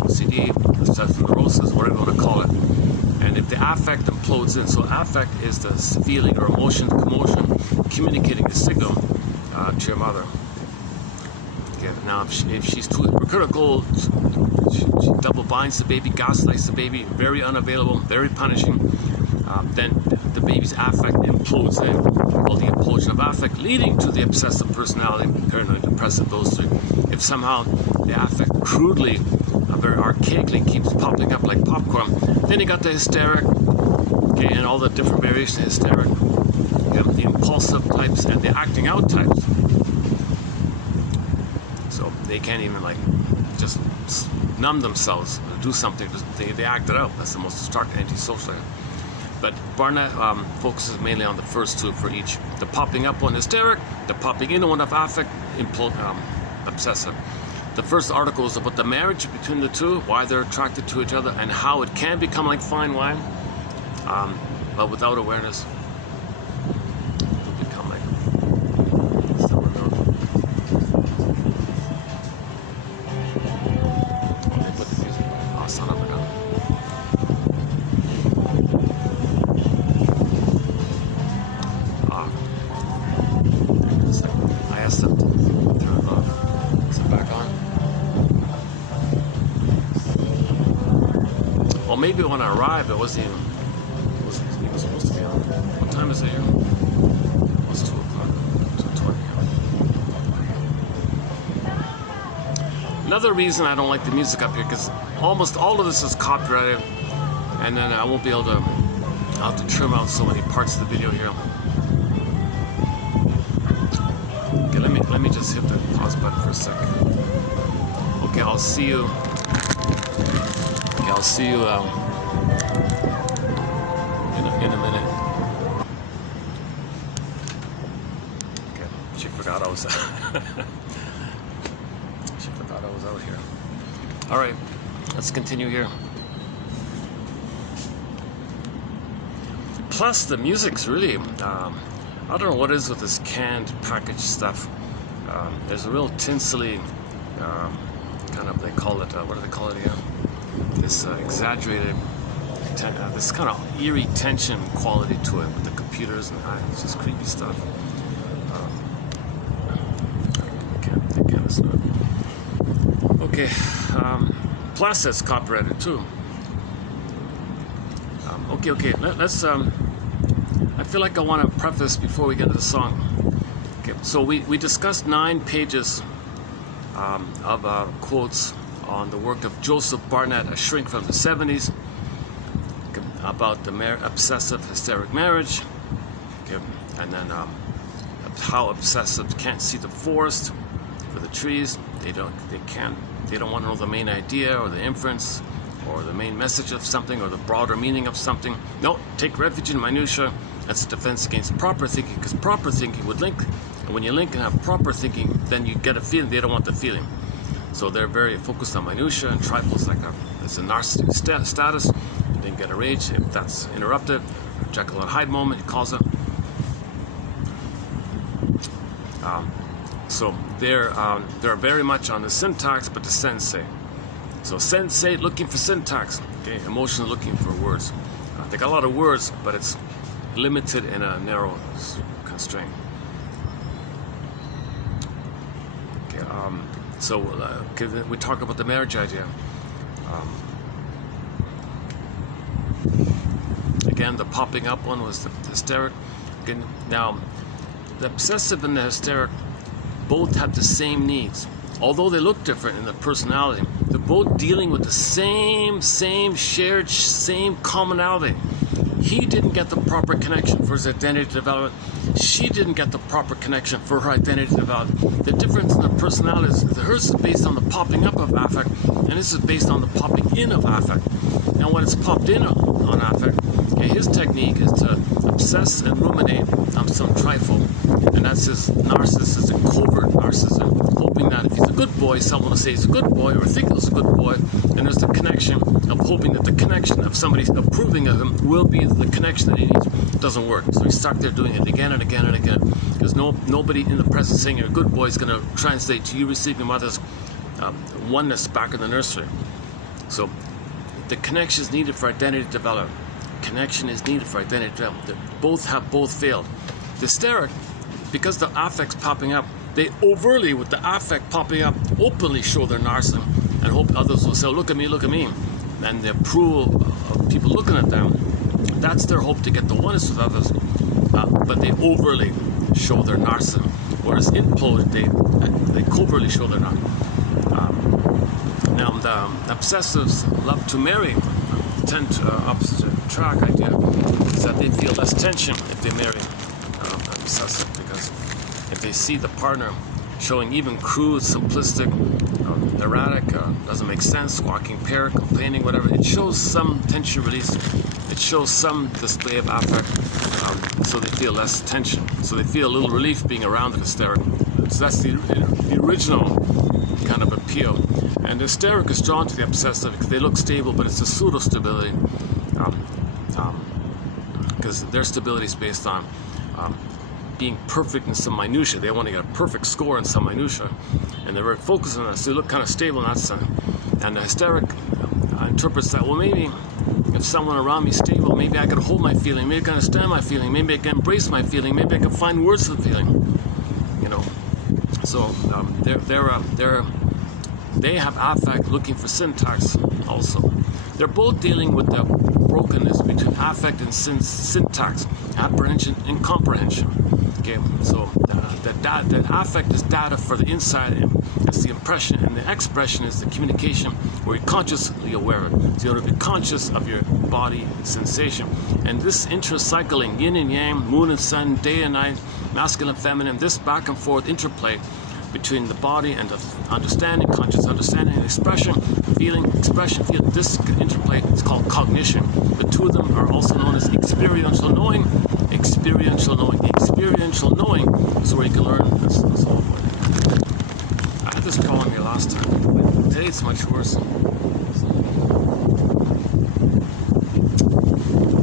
OCD, obsessive neurosis, whatever you want to call it. And if the affect implodes in, so affect is the feeling or emotion, commotion, communicating the signal to your mother. Okay, now, if she's too hypocritical, she double binds the baby, gaslights the baby, very unavailable, very punishing, then the baby's affect implodes in, called the implosion of affect, leading to the obsessive personality, paranoid, depressive, those 3. If somehow the affect crudely, very archaically keeps popping up like popcorn, then you got the hysteric, okay, and all the different variations of hysteric, the impulsive types and the acting out types. So they can't even like just numb themselves or do something, they act it out. That's the most destructive antisocial. But Barnett focuses mainly on the first 2 for each. The popping up one, hysteric, the popping in one of affect, obsessive. The first article is about the marriage between the 2, why they're attracted to each other, and how it can become like fine wine, but without awareness, it'll become like sour milk. They put the music on. Oh, son of a gun. I asked them to turn it off. Is it back on? Well, maybe when I arrived, it wasn't even supposed to be on. What time is it here? It's 2 o'clock, 2:20. Another reason I don't like the music up here, because almost all of this is copyrighted, and then I won't be able to, I'll have to trim out so many parts of the video here. Okay, let me just hit the pause button for a second. Okay, I'll see you. I'll see you in a minute. Okay, she forgot I was she forgot I was out here. All right, let's continue here. Plus, the music's really I don't know what it is with this canned package stuff. There's a real tinsely kind of, they call it what do they call it again? This exaggerated, this kind of eerie tension quality to it with the computers, and it's just creepy stuff. Again, it's not. Okay, plus it's copyrighted too. Okay, let's. I feel like I want to preface before we get into the song. Okay, so we discussed 9 pages of quotes on the work of Joseph Barnett, a shrink from the 70s, about the obsessive hysteric marriage, okay, and then how obsessives can't see the forest for the trees. They don't want to know the main idea or the inference or the main message of something or the broader meaning of something. No, take refuge in minutia. That's a defense against proper thinking, because proper thinking would link, and when you link and have proper thinking, then you get a feeling. They don't want the feeling. So they're very focused on minutia and trifles, like it's a narcissistic status. You then get a rage if that's interrupted. Jekyll and Hyde moment, he calls it. So they're very much on the syntax, but the sensei. So sensei looking for syntax, okay, emotion looking for words. They got a lot of words, but it's limited in a narrow constraint. Okay, so we talk about the marriage idea. Again, the popping up one was the hysteric. Again, now, the obsessive and the hysteric both have the same needs. Although they look different in their personality, they're both dealing with the same shared, same commonality. He didn't get the proper connection for his identity development. She didn't get the proper connection for her identity development. The difference in their personalities, hers is based on the popping up of affect, and this is based on the popping in of affect. Now, when it's popped in on affect, okay, his technique is to obsess and ruminate on some trifle, and that's his narcissism, covert narcissism, hoping hoping that if he's a good boy, someone will say he's a good boy or think he's a good boy, and there's the connection of hoping that the connection of somebody approving of him will be the connection that he needs. It doesn't work. So he's stuck there doing it again and again and again. Because nobody in the present saying you're a good boy is going to translate to you receiving your mother's oneness back in the nursery. So the connection is needed for identity development. Connection is needed for identity development. Both have failed. The hysteric, because the affect's popping up, they overtly, with the affect popping up, openly show their narcissism and hope others will say, look at me, look at me. And the approval of people looking at them, that's their hope to get the oneness with others. But they overtly show their narcissism. Whereas imploded, they covertly show their narcissism. Now, the obsessives love to marry, tend to opposite track idea, is that they feel less tension if they marry an obsessive, because if they see the partner showing even crude, simplistic, erratic, doesn't make sense, squawking pair, complaining, whatever, it shows some tension release, it shows some display of affect, so they feel less tension, so they feel a little relief being around the hysteric. So that's the original kind of appeal. And the hysteric is drawn to the obsessive because they look stable, but it's a pseudo stability, because their stability is based on being perfect in some minutia. They want to get a perfect score in some minutia, and they're very focused on that, so they look kind of stable in that sense. And the hysteric interprets that, well, maybe if someone around me is stable, maybe I can hold my feeling, maybe I can understand my feeling, maybe I can embrace my feeling, maybe I can find words for the feeling, you know. So they have affect looking for syntax also. They're both dealing with the brokenness between affect and syntax, apprehension and comprehension. Okay, so that affect is data for the inside, it's the impression, and the expression is the communication where you're consciously aware of it. So you have to be conscious of your body sensation. And this intercycling, yin and yang, moon and sun, day and night, masculine and feminine, this back and forth interplay between the body and the understanding, conscious understanding, and expression, feeling, expression, feeling. This interplay is called cognition. The two of them are also known as experiential knowing. Experiential knowing. Experiential knowing is where you can learn this whole point. I had this problem here last time. Today it's much worse. You're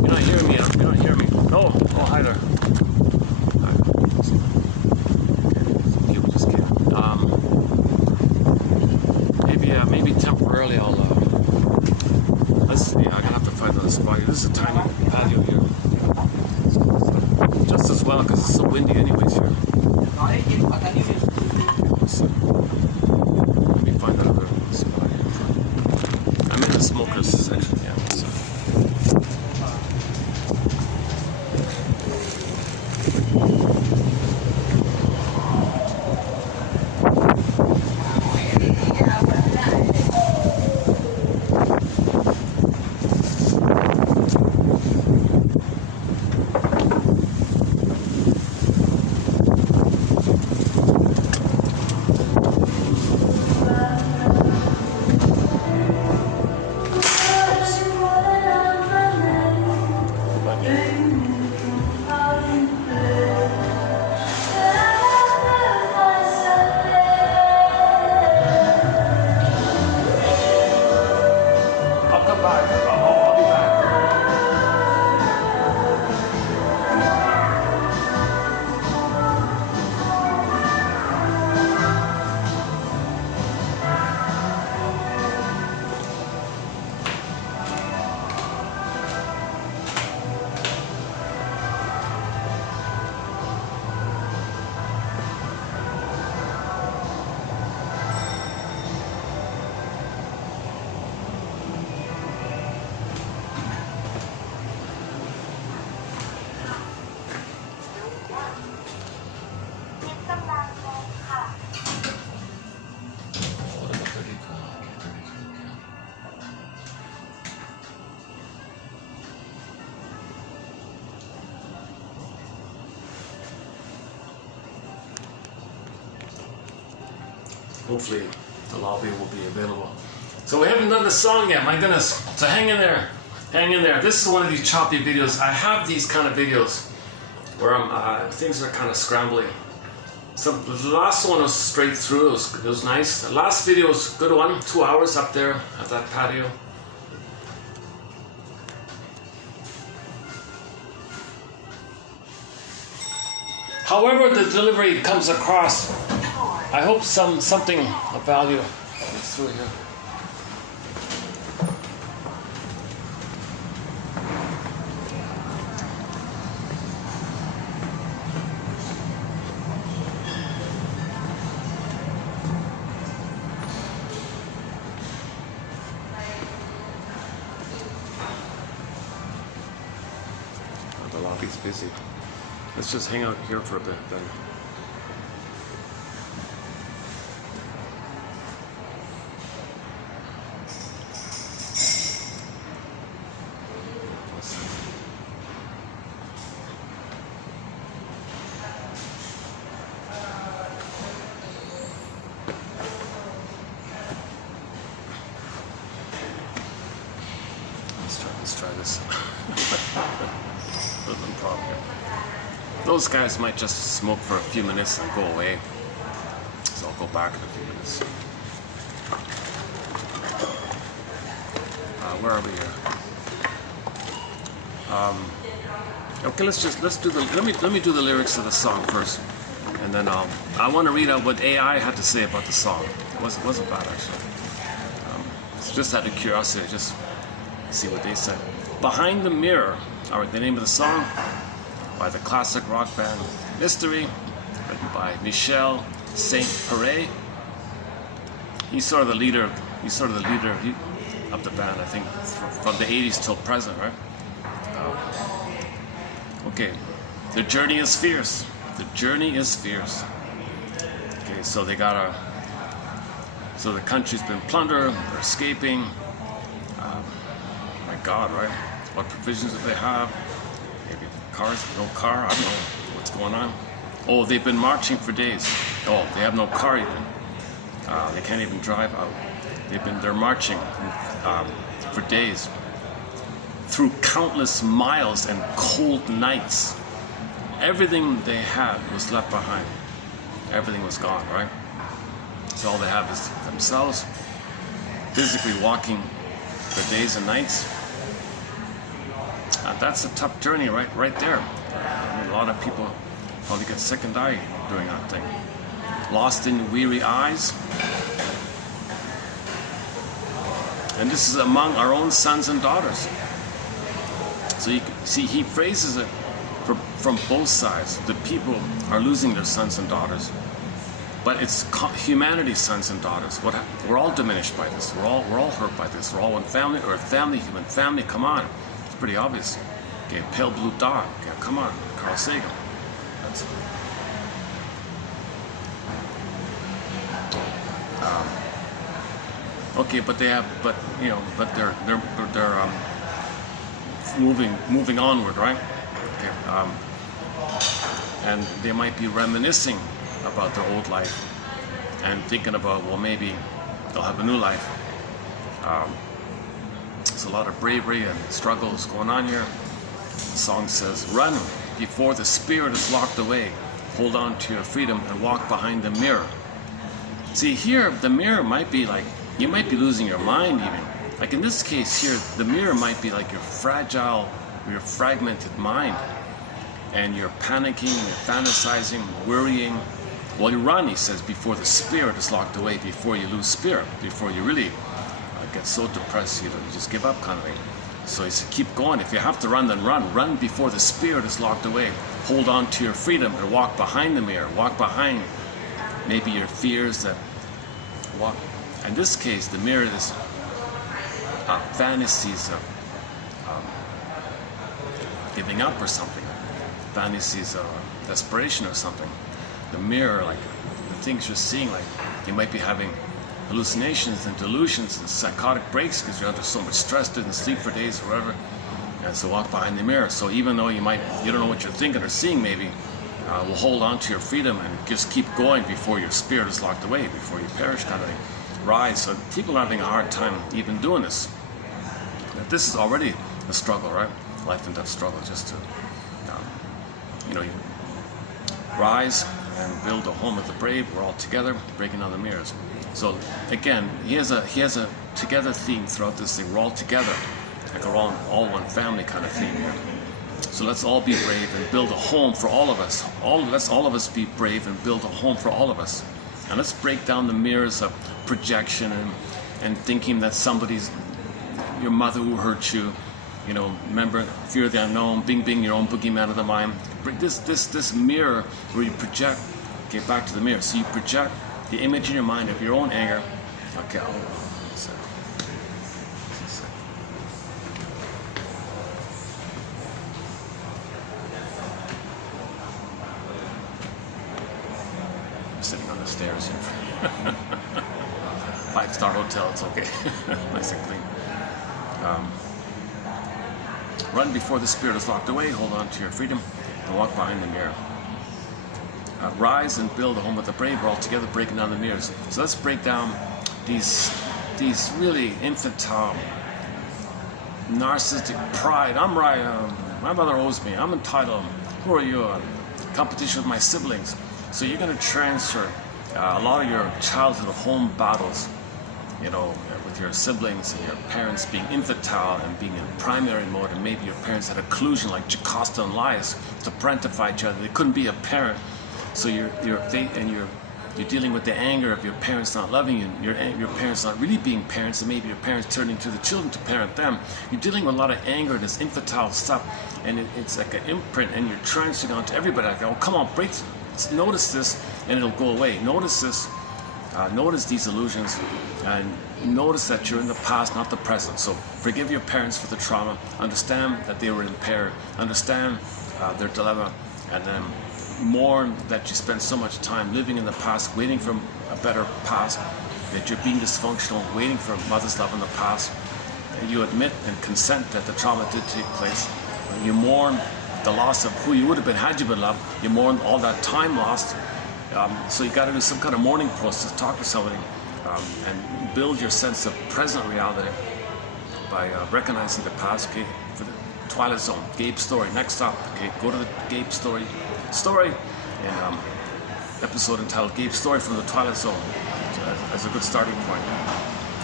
not hearing me. You're not hearing me. No. Oh, hi there. Maybe temporarily I'll, let's see, I'm gonna have to find another spot here. This is a tiny patio here. Just as well, because it's so windy anyways here. So, let me find another spot here. I'm in the smokers section, yeah. So. Hopefully the lobby will be available. So we haven't done the song yet, my goodness. So hang in there, hang in there. This is one of these choppy videos. I have these kind of videos where things are kind of scrambling. So the last one was straight through. It was nice. The last video was a good one. 2 hours up there at that patio. However the delivery comes across, I hope something of value is through here. The lobby's busy. Let's just hang out here for a bit then. Let's try this. Little problem here. Those guys might just smoke for a few minutes and go away. So I'll go back in a few minutes. Where are we here? Okay, let me do the lyrics of the song first, and then I want to read out what AI had to say about the song. It wasn't bad actually. It's just out of curiosity, just see what they said. Behind the Mirror. All right, the name of the song, by the classic rock band Mystery, written by Michel Saint-Péray. He's sort of the leader of the band, I think, from the 80s till present, right? Okay, the journey is fierce. The journey is fierce. Okay, so so the country's been plundered, they're escaping. My God, right? What provisions do they have? Maybe cars, no car, I don't know what's going on. Oh, they've been marching for days. Oh, they have no car even. They can't even drive out. They're marching for days through countless miles and cold nights. Everything they had was left behind. Everything was gone, right? So all they have is themselves, physically walking for days and nights. That's a tough journey right there. I mean, a lot of people probably get sick and die doing that thing. Lost in weary eyes. And this is among our own sons and daughters. So you can see he phrases it from both sides. The people are losing their sons and daughters, but it's humanity's sons and daughters. We're all diminished by this. We're all hurt by this. We're all one family, or human family. Come on, it's pretty obvious. Okay, Pale Blue Dot. Okay, come on, Carl Sagan. That's, okay, but they're moving onward, right? Okay, and they might be reminiscing about their old life and thinking about, well, maybe they'll have a new life. There's a lot of bravery and struggles going on here. The song says, run before the spirit is locked away. Hold on to your freedom and walk behind the mirror. See, here, the mirror might be like, you might be losing your mind even. Like in this case here, the mirror might be like your fragile, your fragmented mind. And you're panicking, you're fantasizing, worrying. Well, you run, he says, before the spirit is locked away, before you lose spirit, before you really get so depressed, you just give up kind of thing. So he said, keep going. If you have to run, then run. Run before the spirit is locked away. Hold on to your freedom and walk behind the mirror. Walk behind maybe your fears that walk. In this case, the mirror is fantasies of giving up or something. Fantasies of desperation or something. The mirror, like the things you're seeing, like you might be having hallucinations and delusions and psychotic breaks because you're under so much stress, didn't sleep for days or whatever. And so walk behind the mirror. So even though you don't know what you're thinking or seeing, maybe will hold on to your freedom and just keep going before your spirit is locked away, before you perish, kind of thing. Rise. So people are having a hard time even doing this. This is already a struggle, right? Life and death struggle, just to you rise and build a home of the brave. We're all together, breaking down the mirrors. So again, he has a together theme throughout this thing. We're all together, like we're all one family kind of theme here. So let's all be brave and build a home for all of us. Let's all of us be brave and build a home for all of us. And let's break down the mirrors of projection and thinking that somebody's, your mother who hurt you, you know, remember, fear of the unknown, bing bing, your own boogeyman of the mind. This mirror where you project, get back to the mirror. So you project the image in your mind of your own anger. Okay, I'm sitting on the stairs here. 5-star hotel, it's okay. Nice and clean. Run before the spirit is locked away. Hold on to your freedom and walk behind the mirror. Rise and build a home with the brave. We're all together breaking down the mirrors. So let's break down these really infantile, narcissistic pride. I'm right. My mother owes me. I'm entitled. Who are you? Competition with my siblings. So you're going to transfer a lot of your childhood home battles, you know, with your siblings and your parents being infantile and being in primary mode, and maybe your parents had a collusion like Jocasta and Laius to parentify each other. They couldn't be a parent, so you're dealing with the anger of your parents not loving you, your parents not really being parents, and maybe your parents turning to the children to parent them. You're dealing with a lot of anger, this infantile stuff, and it's like an imprint, and you're transferring onto everybody. Like, oh, come on, notice this, and it'll go away. Notice this. Notice these illusions, and notice that you're in the past, not the present. So forgive your parents for the trauma, understand that they were impaired, understand their dilemma, and then mourn that you spent so much time living in the past, waiting for a better past, that you're being dysfunctional, waiting for mother's love in the past. And you admit and consent that the trauma did take place. You mourn the loss of who you would have been had you been loved. You mourn all that time lost. So you got to do some kind of mourning process, talk to somebody, and build your sense of present reality by recognizing the past. Okay, for the Twilight Zone, Gabe's story. Next stop, okay, go to the Gabe's story, and episode entitled Gabe's Story from the Twilight Zone, as a good starting point.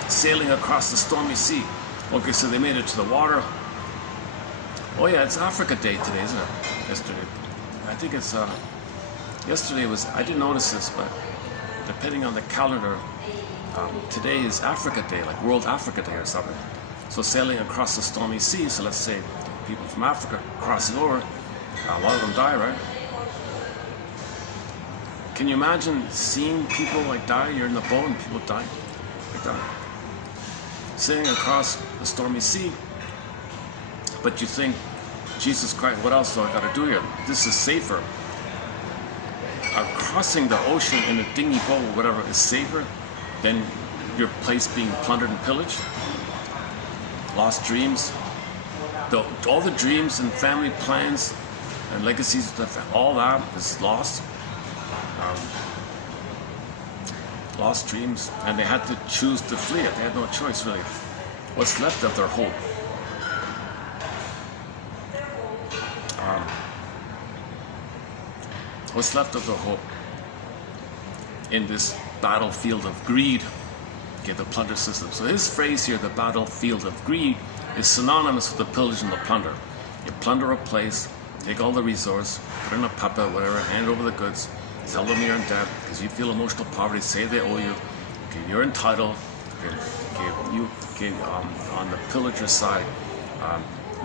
Sailing across the stormy sea. Okay, so they made it to the water. Oh yeah, it's Africa Day today, isn't it? Yesterday, I think it's. Yesterday was, I didn't notice this, but depending on the calendar, today is Africa Day, like World Africa Day or something. So sailing across the stormy sea, so let's say people from Africa crossing over, a lot of them die, right? Can you imagine seeing people like die? You're in the boat and people die like that. Sailing across the stormy sea, but you think, Jesus Christ, what else do I got to do here? This is safer. Crossing the ocean in a dinghy boat or whatever is safer than your place being plundered and pillaged. Lost dreams. All the dreams and family plans and legacies, all that is lost. Lost dreams, and they had to choose to flee it. They had no choice, really. What's left of their hope? What's left of their hope in this battlefield of greed? Okay, the plunder system. So his phrase here, the battlefield of greed, is synonymous with the pillage and the plunder. You plunder a place, take all the resource, put in a puppet, whatever, hand over the goods, tell them you're in debt because you feel emotional poverty, say they owe you. Okay, you're entitled. On the pillager's side,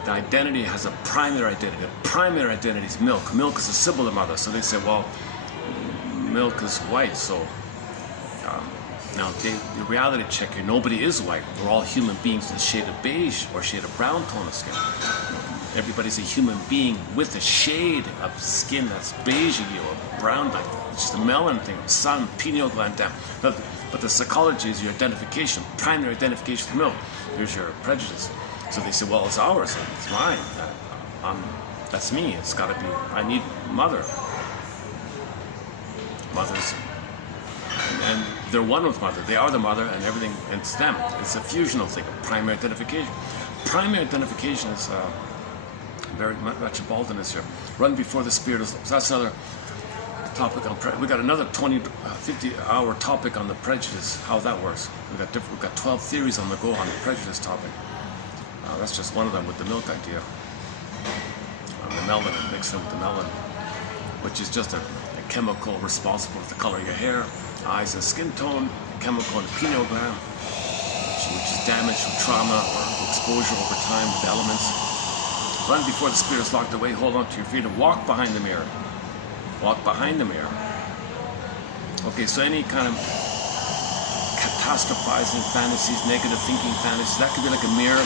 the identity has a primary identity. The primary identity is milk. Milk is a symbol of mother. So they say, well, milk is white. So now the reality check here, nobody is white. We're all human beings with a shade of beige or shade of brown tone of skin. Everybody's a human being with a shade of skin that's beige or brown, like it's just a melanin thing, sun, pineal gland down. But the psychology is your identification, primary identification with milk. Here's your prejudice. So they say, well, it's ours, it's mine. That's me. It's got to be. I need mother. Mothers, and they're one with mother. They are the mother, and everything. And it's them. It's a fusional thing. Primary identification. Primary identification is very much involved in this here. Run before the spirit is. So that's another topic on we got another 50-hour topic on the prejudice, how that works. We've got 12 theories on the go on the prejudice topic. That's just one of them with the milk idea. The melanin, mixing with the melanin, which is just a chemical responsible for the color of your hair, eyes and skin tone, chemical in the pineal gland, which is damaged from trauma or exposure over time with elements. Run before the spirit is locked away, hold on to your feet and walk behind the mirror. Walk behind the mirror. Okay, so any kind of catastrophizing fantasies, negative thinking fantasies, that could be like a mirror.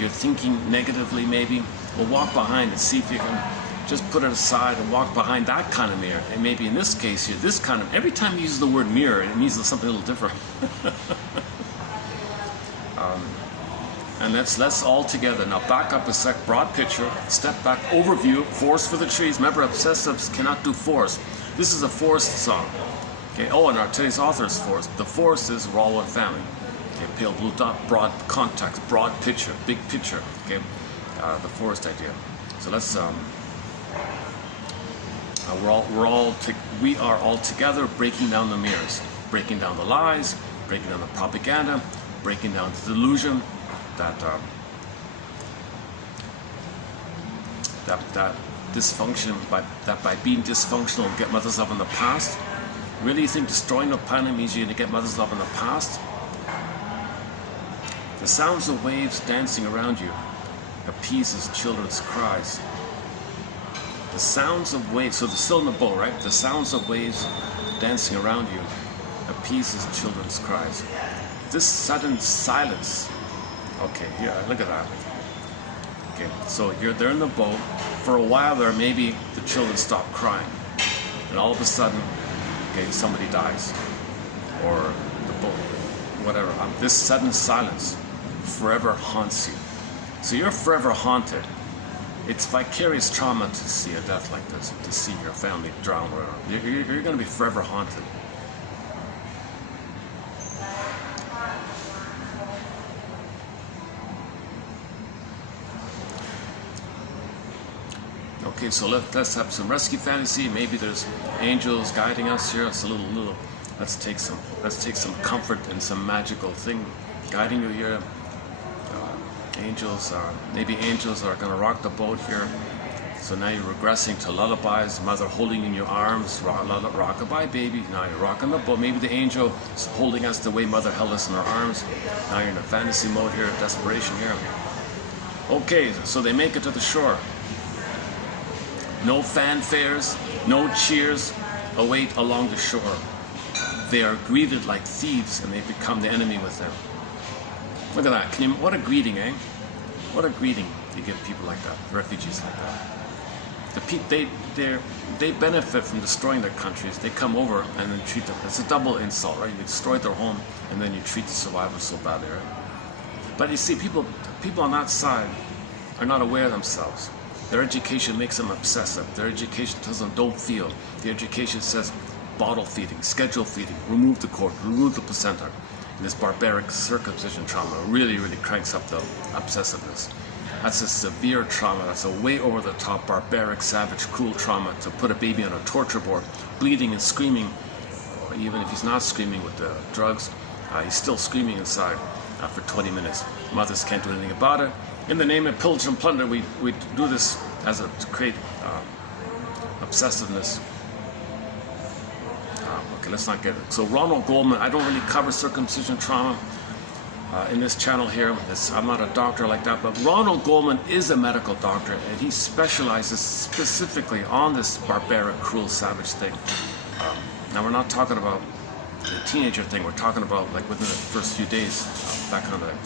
You're thinking negatively maybe. Well, walk behind it, see if you can just put it aside and walk behind that kind of mirror. And maybe in this case here, this kind of, every time you use the word mirror, it means something a little different. And let's all together. Now back up a sec, broad picture, step back, overview, forest for the trees. Remember, obsessives cannot do forest. This is a forest song. Okay. Oh, and today's author is forest. The forest is we're all one family. Okay. Pale blue dot, broad context, broad picture, big picture. Okay. The forest idea. So let's we are all together breaking down the mirrors, breaking down the lies, breaking down the propaganda, breaking down the delusion that dysfunction, that by being dysfunctional get mother's love in the past. Really, you think destroying the planet means you're going to get mother's love in the past? The sounds of waves dancing around you appeases children's cries. The sounds of waves, so they're still in the boat, right? The sounds of waves dancing around you appeases children's cries. This sudden silence. Okay, here, look at that. Okay, so they're in the boat. For a while there, maybe the children stop crying. And all of a sudden, okay, somebody dies. Or the boat, whatever. This sudden silence forever haunts you. So you're forever haunted. It's vicarious trauma to see a death like this, to see your family drown. You're going to be forever haunted. Okay, so let's have some rescue fantasy. Maybe there's angels guiding us here. It's a little. Let's take some comfort in some magical thing guiding you here. Maybe angels are going to rock the boat here. So now you're regressing to lullabies, mother holding in your arms, rock-a-bye baby. Now you're rocking the boat. Maybe the angel is holding us the way mother held us in her arms. Now you're in a fantasy mode here, desperation here. Okay, so they make it to the shore. No fanfares, no cheers await along the shore. They are greeted like thieves and they become the enemy with them. Look at that. What a greeting, eh? What a greeting to give people like that, refugees like that. They benefit from destroying their countries. They come over and then treat them. It's a double insult, right? You destroy their home and then you treat the survivors so badly, right? But you see, people on that side are not aware of themselves. Their education makes them obsessive. Their education tells them don't feel. The education says bottle feeding, schedule feeding, remove the cord, remove the placenta. And this barbaric circumcision trauma really cranks up the obsessiveness. That's a severe trauma. That's a way over the top, barbaric, savage, cruel trauma to put a baby on a torture board, bleeding and screaming. Or even if he's not screaming with the drugs, he's still screaming inside for 20 minutes. Mothers can't do anything about it. In the name of pillage and plunder, we do this to create obsessiveness. Okay, let's not get it. So Ronald Goldman, I don't really cover circumcision trauma in this channel here. I'm not a doctor like that, but Ronald Goldman is a medical doctor, and he specializes specifically on this barbaric, cruel, savage thing. Now we're not talking about the teenager thing. We're talking about like within the first few days, that kind of thing.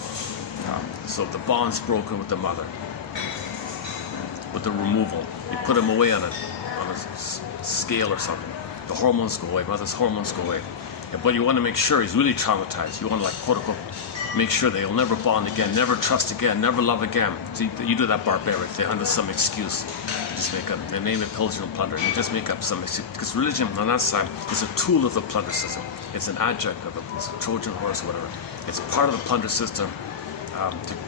So the bond's broken with the mother, with the removal. You put him away on a scale or something. The hormones go away, mother's hormones go away. But you want to make sure he's really traumatized. You want to, like, quote unquote, make sure that he'll never bond again, never trust again, never love again. So you do that barbaric thing under some excuse. You just make up, they name it pillage and plunder. You just make up some excuse. Because religion on that side is a tool of the plunder system. It's an adjunct of it's a Trojan horse or whatever. It's part of the plunder system.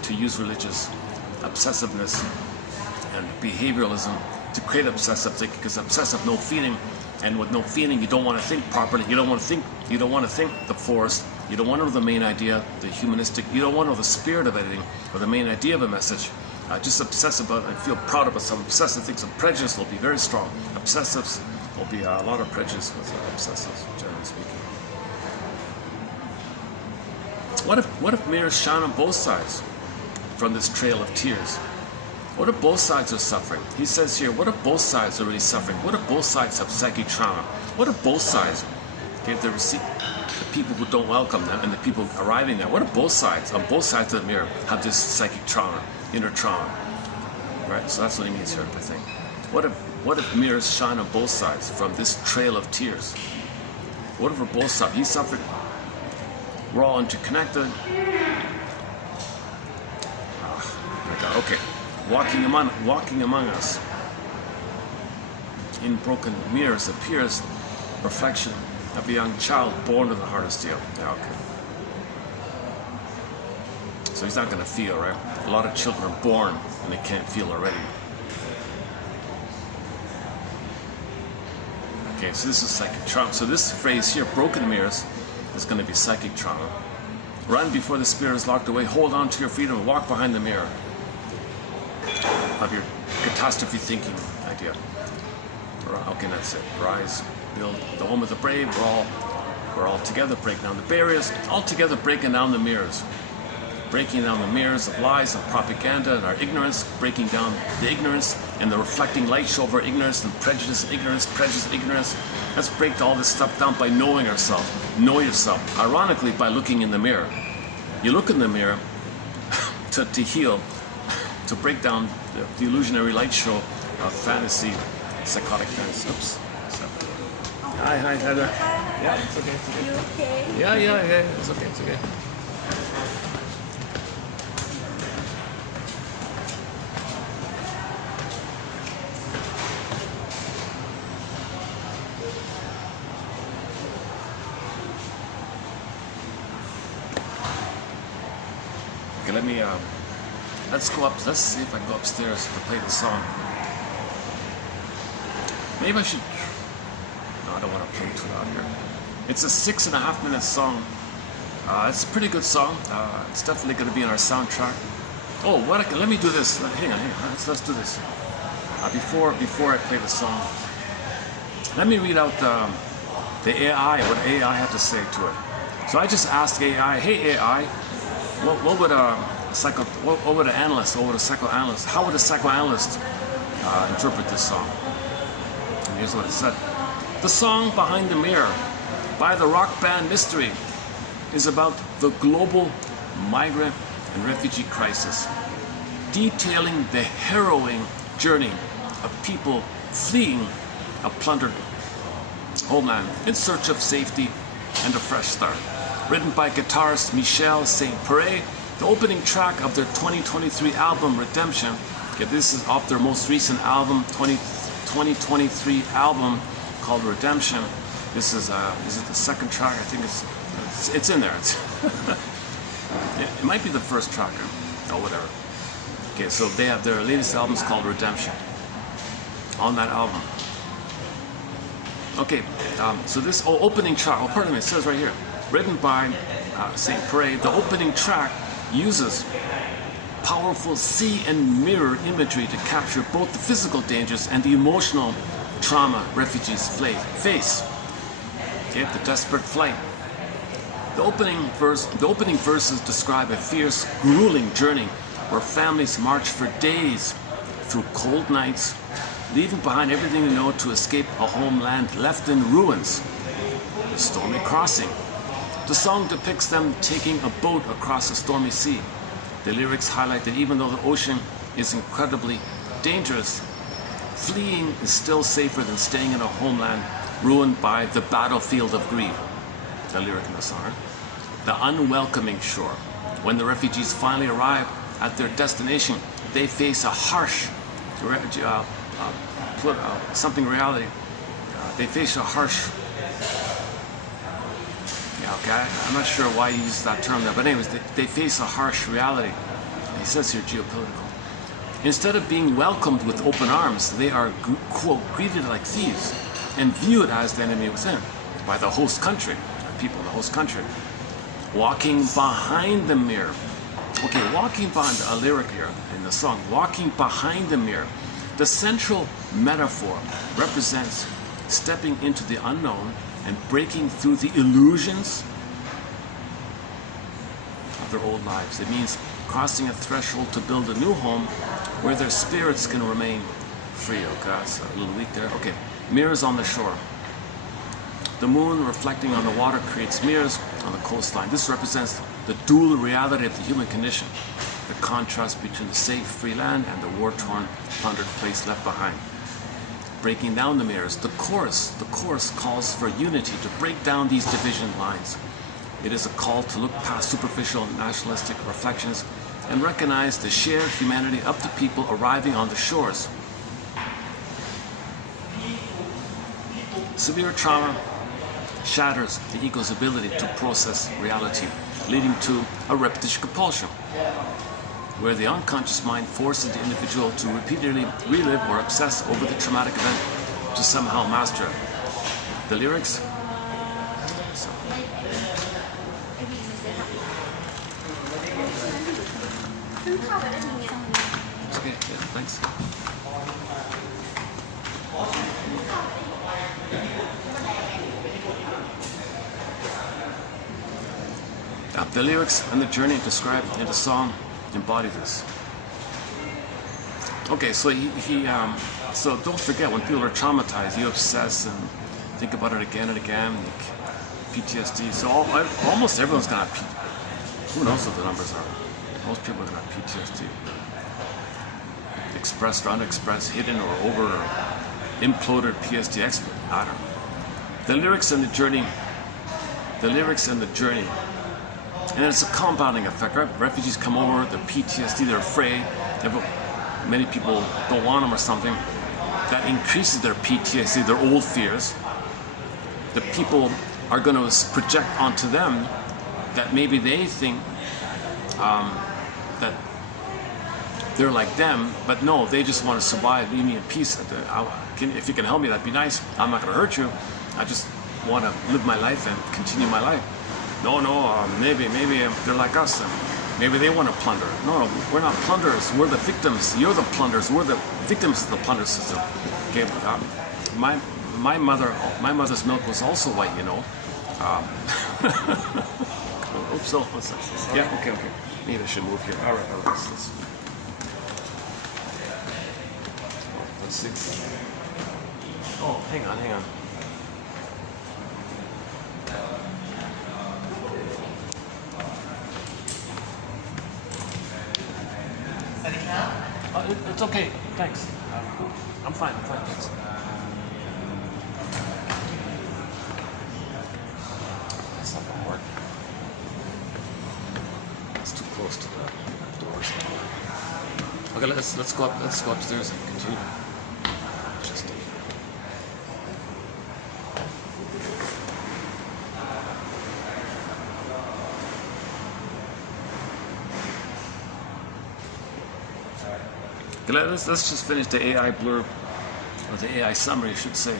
To use religious obsessiveness and behavioralism to create obsessive thinking, because obsessive, no feeling, and with no feeling, you don't want to think properly. You don't want to think. You don't want to think the force. You don't want to know the main idea, the humanistic. You don't want to know the spirit of anything or the main idea of a message. Just obsess about it and feel proud about some obsessive things. So prejudice will be very strong. Obsessives will be a lot of prejudice with obsessives, generally speaking. What if mirrors shine on both sides from this trail of tears? What if both sides are suffering? He says here, what if both sides are really suffering? What if both sides have psychic trauma? What if both sides give the people who don't welcome them and the people arriving there? What if both sides, on both sides of the mirror, have this psychic trauma, inner trauma? Right? So that's what he means here, I think. What if mirrors shine on both sides from this trail of tears? What if we're both suffering? He suffered. We're all interconnected. Oh my God. Okay. Walking among us in broken mirrors appears reflection of a young child born to the heart of steel. Yeah, okay. So he's not going to feel, right? A lot of children are born and they can't feel already. Okay, so this is psychic trauma. So this phrase here, broken mirrors, is going to be psychic trauma. Run before the spirit is locked away. Hold on to your freedom and walk behind the mirror of your catastrophe thinking idea. Okay, that's it. Rise, build the home of the brave. We're all together breaking down the barriers, all together breaking down the mirrors. Breaking down the mirrors of lies and propaganda and our ignorance, breaking down the ignorance and the reflecting light show of our ignorance and prejudice, ignorance. Let's break all this stuff down by knowing ourselves. Know yourself. Ironically, by looking in the mirror. You look in the mirror to heal, to break down the illusionary light show of fantasy, psychotic fantasy. Oops. Hi, Heather. Yeah, it's okay. It's okay. You okay? Yeah, it's okay. Okay, let me, let's go up, let's see if I can go upstairs to play the song. Maybe I should, no, I don't want to play too loud here. It's a 6.5 minute song. It's a pretty good song. It's definitely going to be on our soundtrack. Oh, let me do this. Hang on, let's do this. Before I play the song, let me read out the AI, what AI had to say to it. So I just asked AI, hey AI, what would an analyst, how would a psychoanalyst interpret this song? And here's what it said. The song Behind the Mirror by the rock band Mystery is about the global migrant and refugee crisis, detailing the harrowing journey of people fleeing a plundered homeland in search of safety and a fresh start. Written by guitarist Michel St. Pere, the opening track of their 2023 album Redemption. Okay, this is off their most recent album, 2023 album called Redemption. This is it the second track? I think it's in there. It might be the first track or whatever. Okay, so they have their latest album is called Redemption. On that album. Okay, so this opening track, pardon me, it says right here, written by St. Pere, the opening track uses powerful sea and mirror imagery to capture both the physical dangers and the emotional trauma refugees face. Okay, the desperate flight. The opening verses describe a fierce, grueling journey where families march for days through cold nights, leaving behind everything they know to escape a homeland left in ruins. The stormy crossing. The song depicts them taking a boat across a stormy sea. The lyrics highlight that even though the ocean is incredibly dangerous, fleeing is still safer than staying in a homeland ruined by the battlefield of grief. The lyric in the song. The unwelcoming shore. When the refugees finally arrive at their destination, they face a harsh reality. They face a harsh. Yeah, okay. I'm not sure why he used that term there, but anyways, they face a harsh reality. He says here geopolitical. Instead of being welcomed with open arms, they are, quote, greeted like thieves and viewed as the enemy within by the host country, people in the host country. Walking behind the mirror. Okay, walking behind, a lyric here in the song, walking behind the mirror. The central metaphor represents stepping into the unknown and breaking through the illusions of their old lives. It means crossing a threshold to build a new home where their spirits can remain free. Okay, that's a little weak there. Okay, mirrors on the shore. The moon reflecting on the water creates mirrors on the coastline. This represents the dual reality of the human condition, the contrast between the safe, free land and the war-torn, plundered place left behind. Breaking down the mirrors. The chorus calls for unity to break down these division lines. It is a call to look past superficial nationalistic reflections and recognize the shared humanity of the people arriving on the shores. Severe trauma shatters the ego's ability to process reality, leading to a repetition compulsion, where the unconscious mind forces the individual to repeatedly relive or obsess over the traumatic event to somehow master it. The lyrics. Okay, yeah, thanks. The lyrics and the journey described in the song embody this. Okay, so so don't forget, when people are traumatized, you obsess and think about it again and again, like PTSD. So almost everyone's gonna have PTSD. Who knows what the numbers are? Most people are gonna have PTSD. Expressed or unexpressed, hidden or over or imploded PTSD. I don't know. The lyrics and the journey. The lyrics and the journey. And it's a compounding effect, right? Refugees come over, they're PTSD, they're afraid. Many people don't want them or something. That increases their PTSD, their old fears. The people are going to project onto them that maybe they think that they're like them, but no, they just want to survive, leave me in peace. If you can help me, that'd be nice. I'm not going to hurt you. I just want to live my life and continue my life. No, maybe they're like us. Maybe they want to plunder. No, we're not plunderers. We're the victims. You're the plunderers. We're the victims of the plunder system. Okay, my mother's milk was also white, you know. Oops, so yeah, okay. Maybe I should move here. All right. Let's see. Oh, hang on. It's okay, thanks. I'm fine, thanks. That's not gonna work. It's too close to the doors. Okay, let's go upstairs and continue. Let's just finish the AI blurb, or the AI summary, I should say.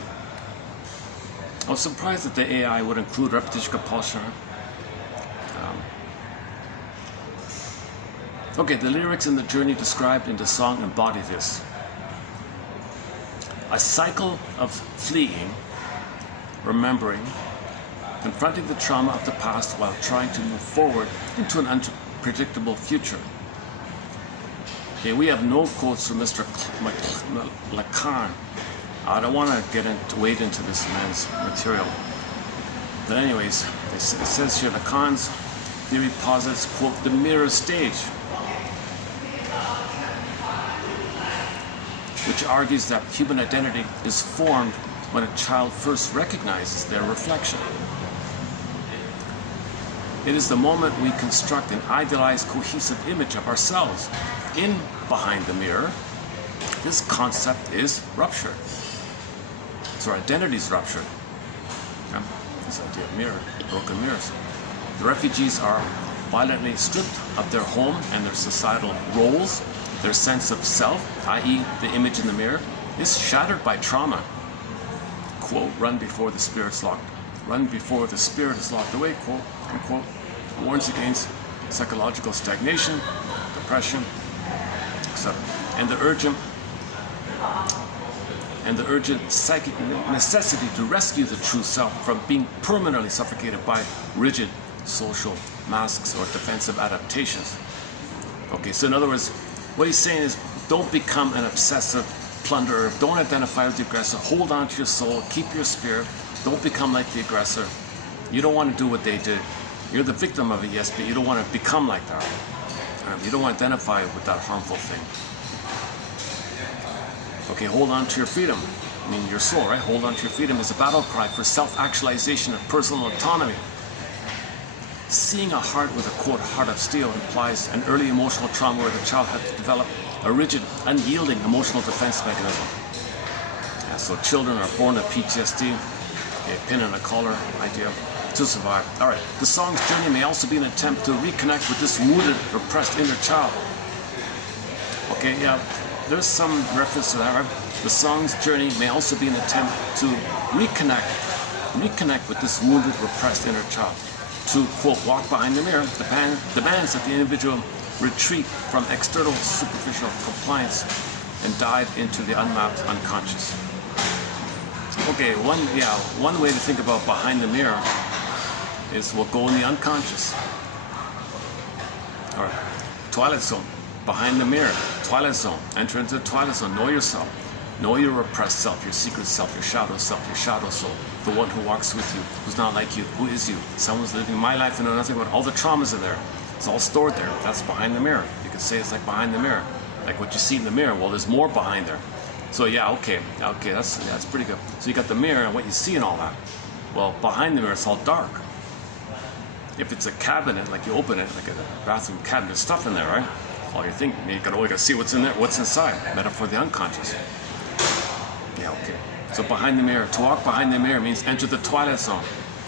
I was surprised that the AI would include repetition compulsion. Okay, the lyrics and the journey described in the song embody this. A cycle of fleeing, remembering, confronting the trauma of the past while trying to move forward into an unpredictable future. Okay, we have no quotes from Mr. Lacan. I don't want to wade into this man's material. But anyways, it says here, Lacan's theory posits, quote, the mirror stage, which argues that human identity is formed when a child first recognizes their reflection. It is the moment we construct an idealized, cohesive image of ourselves in behind the mirror. This concept is ruptured. So our identity is ruptured. Okay? This idea of mirror, broken mirrors. The refugees are violently stripped of their home and their societal roles. Their sense of self, i.e. the image in the mirror, is shattered by trauma. Quote, run before the spirit's locked. Run before the spirit is locked away, quote, unquote. Warns against psychological stagnation, depression, etc. And the urgent psychic necessity to rescue the true self from being permanently suffocated by rigid social masks or defensive adaptations. Okay, so in other words, what he's saying is, don't become an obsessive plunderer. Don't identify with the aggressor. Hold on to your soul. Keep your spirit. Don't become like the aggressor. You don't want to do what they did. You're the victim of it, yes, but you don't want to become like that. You don't want to identify with that harmful thing. Okay, hold on to your freedom. I mean, your soul, right? Hold on to your freedom is a battle cry for self-actualization and personal autonomy. Seeing a heart with a, quote, heart of steel implies an early emotional trauma where the child had to develop a rigid, unyielding emotional defense mechanism. Yeah, so children are born with PTSD, a pin and a collar idea, to survive. All right, the song's journey may also be an attempt to reconnect with this wounded, repressed inner child. Okay, yeah, there's some reference to that, right? The song's journey may also be an attempt to reconnect with this wounded, repressed inner child. To, quote, walk behind the mirror, demands that the individual retreat from external superficial compliance and dive into the unmapped unconscious. Okay, one way to think about behind the mirror is we'll go in the unconscious. All right, twilight zone, behind the mirror, twilight zone, enter into the twilight zone, know yourself. Know your repressed self, your secret self, your shadow soul, the one who walks with you, who's not like you, who is you. Someone's living my life and know nothing about all the traumas are there. It's all stored there. That's behind the mirror. You could say it's like behind the mirror. Like what you see in the mirror, well, there's more behind there. So yeah, okay, that's pretty good. So you got the mirror and what you see and all that. Well, behind the mirror, it's all dark. If it's a cabinet, like you open it, like a bathroom cabinet, there's stuff in there, right? All you're thinking, you gotta see what's in there, what's inside. Metaphor for the unconscious. Yeah, okay. So behind the mirror, to walk behind the mirror means enter the twilight zone.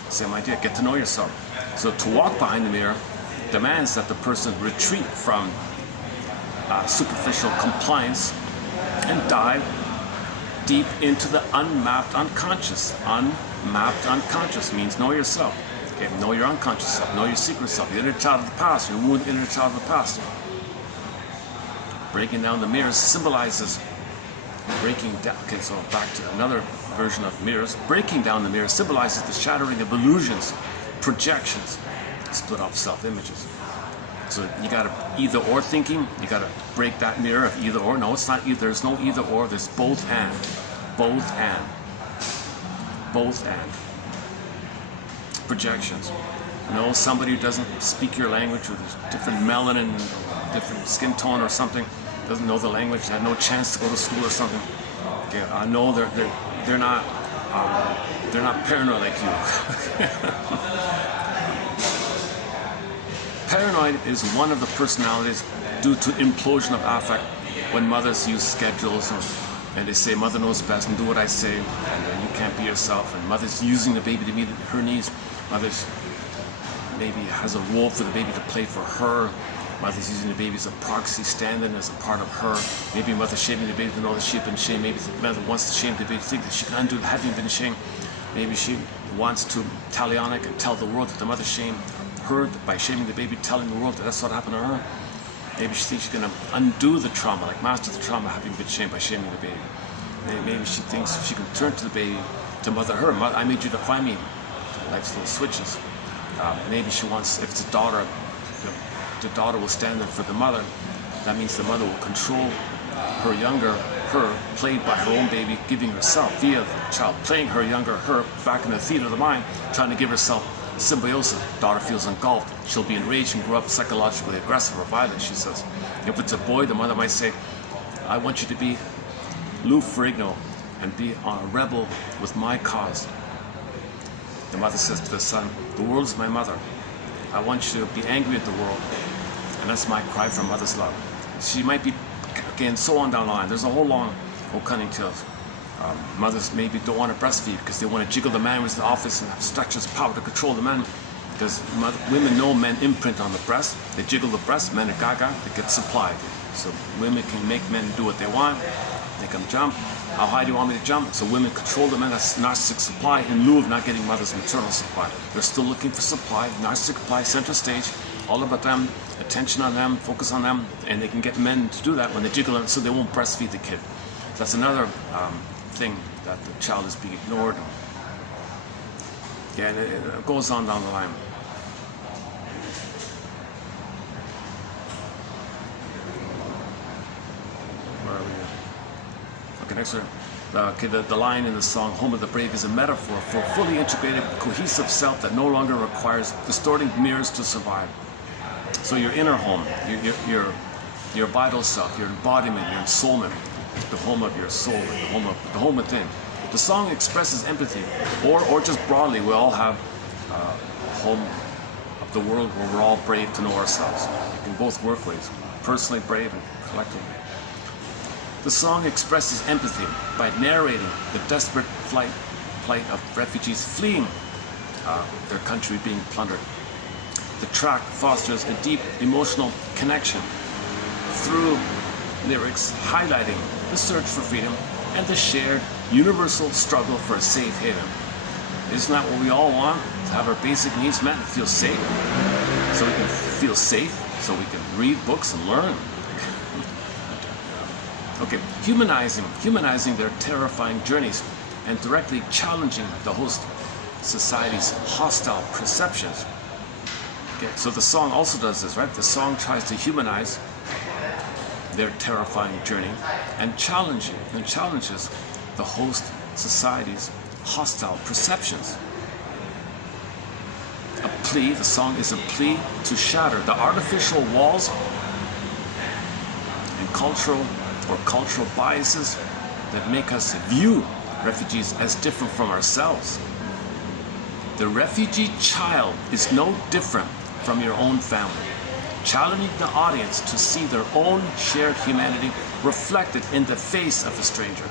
Same idea, get to know yourself. So to walk behind the mirror demands that the person retreat from superficial compliance and dive deep into the unmapped unconscious. Unmapped unconscious means know yourself. Okay, know your unconscious self, know your secret self, your inner child of the past, your wounded inner child of the past. Breaking down the mirrors symbolizes breaking down. Okay, so back to another version of mirrors. Breaking down the mirror symbolizes the shattering of illusions, projections, split off self-images. So you got to either or thinking, you got to break that mirror of either or. No, it's not either. There's no either or. There's both and. Both and. Both and. Projections. You know, somebody who doesn't speak your language with different melanin, different skin tone or something, doesn't know the language, had no chance to go to school or something. Okay, I know they're not paranoid like you. Paranoid is one of the personalities due to implosion of affect when mothers use schedules and they say mother knows best and do what I say and you can't be yourself, and mother's using the baby to meet her needs. Mother's maybe has a role for the baby to play for her. Mother's using the baby as a proxy, standing as a part of her. Maybe mother's shaming the baby to know that she's been shamed. Maybe the mother wants to shame the baby to think that she can't do it having been shamed. Maybe she wants to talionic and tell the world that the mother shamed her by shaming the baby, telling the world that that's what happened to her. Maybe she thinks she's going to undo the trauma, like master the trauma having been shamed by shaming the baby. Maybe she thinks she can turn to the baby to mother her. I made you define me. Life's little switches. Maybe she wants, if it's a daughter, the daughter will stand in for the mother. That means the mother will control her younger her, played by her own baby, giving herself via the child, playing her younger her back in the theater of the mind, trying to give herself symbiosis. Daughter feels engulfed. She'll be enraged and grow up psychologically aggressive or violent, she says. If it's a boy, the mother might say, I want you to be Lou Ferrigno and be a rebel with my cause. The mother says to the son, the world is my mother. I want you to be angry at the world. And that's my cry for mother's love. She might be, again, so on down the line. There's a whole cunning tales. Mothers maybe don't want to breastfeed because they want to jiggle the man who's in the office and have structures power to control the man. Because women know men imprint on the breast. They jiggle the breast, men are gaga, they get supplied. So women can make men do what they want, make them jump. How high do you want me to jump? So women control the men's narcissistic supply in lieu of not getting mother's maternal supply. They're still looking for supply, narcissistic supply, center stage, all about them, attention on them, focus on them, and they can get men to do that when they jiggle them so they won't breastfeed the kid. That's another thing that the child is being ignored. Yeah, and it goes on down the line. Where are we? Okay, next one. The line in the song "Home of the Brave" is a metaphor for a fully integrated, cohesive self that no longer requires distorting mirrors to survive. So your inner home, your vital self, your embodiment, your ensoulment, the home of your soul, the home within. The song expresses empathy, or just broadly, we all have a home of the world where we're all brave to know ourselves. In both work ways, personally brave and collectively. The song expresses empathy by narrating the desperate plight of refugees fleeing their country being plundered. The track fosters a deep emotional connection through lyrics highlighting the search for freedom and the shared universal struggle for a safe haven. Isn't that what we all want? To have our basic needs met and feel safe? So we can feel safe, so we can read books and learn. Okay, humanizing their terrifying journeys and directly challenging the host society's hostile perceptions. Okay, so the song also does this, right? The song tries to humanize their terrifying journey and challenges the host society's hostile perceptions. The song is a plea to shatter the artificial walls and cultural biases that make us view refugees as different from ourselves. The refugee child is no different from your own family, challenging the audience to see their own shared humanity reflected in the face of a stranger,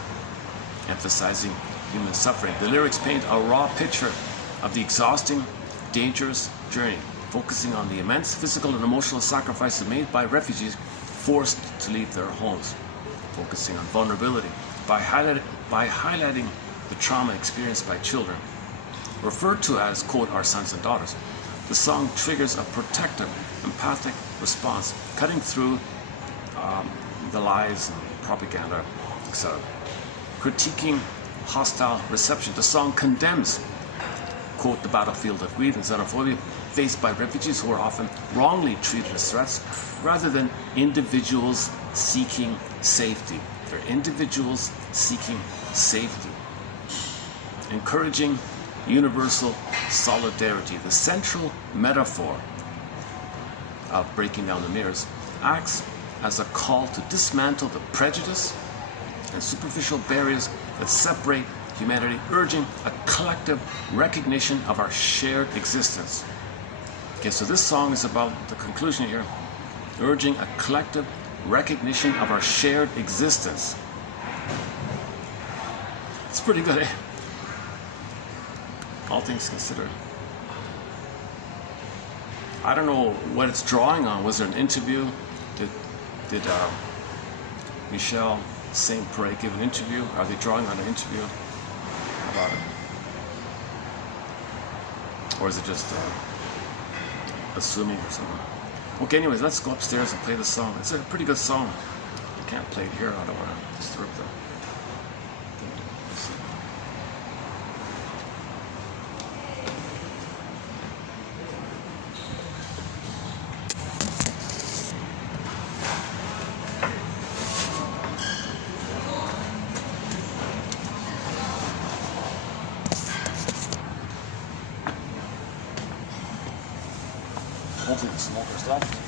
emphasizing human suffering. The lyrics paint a raw picture of the exhausting, dangerous journey, focusing on the immense physical and emotional sacrifices made by refugees forced to leave their homes, focusing on vulnerability by highlighting the trauma experienced by children, referred to as, quote, our sons and daughters. The song triggers a protective, empathic response, cutting through the lies and propaganda, etc. Critiquing hostile reception. The song condemns, quote, the battlefield of greed and xenophobia faced by refugees who are often wrongly treated as threats rather than individuals seeking safety. They're individuals seeking safety. Encouraging universal solidarity. The central metaphor of breaking down the mirrors acts as a call to dismantle the prejudice and superficial barriers that separate humanity, urging a collective recognition of our shared existence. Okay, so this song is about the conclusion here, urging a collective recognition of our shared existence. It's pretty good, eh? All things considered. I don't know what it's drawing on. Was there an interview? Did Michelle St. Pray give an interview? Are they drawing on an interview about it? Or is it just assuming or something? Okay, anyways, let's go upstairs and play the song. It's a pretty good song. I can't play it here. I don't want to disturb them. Hopefully the smoker's left.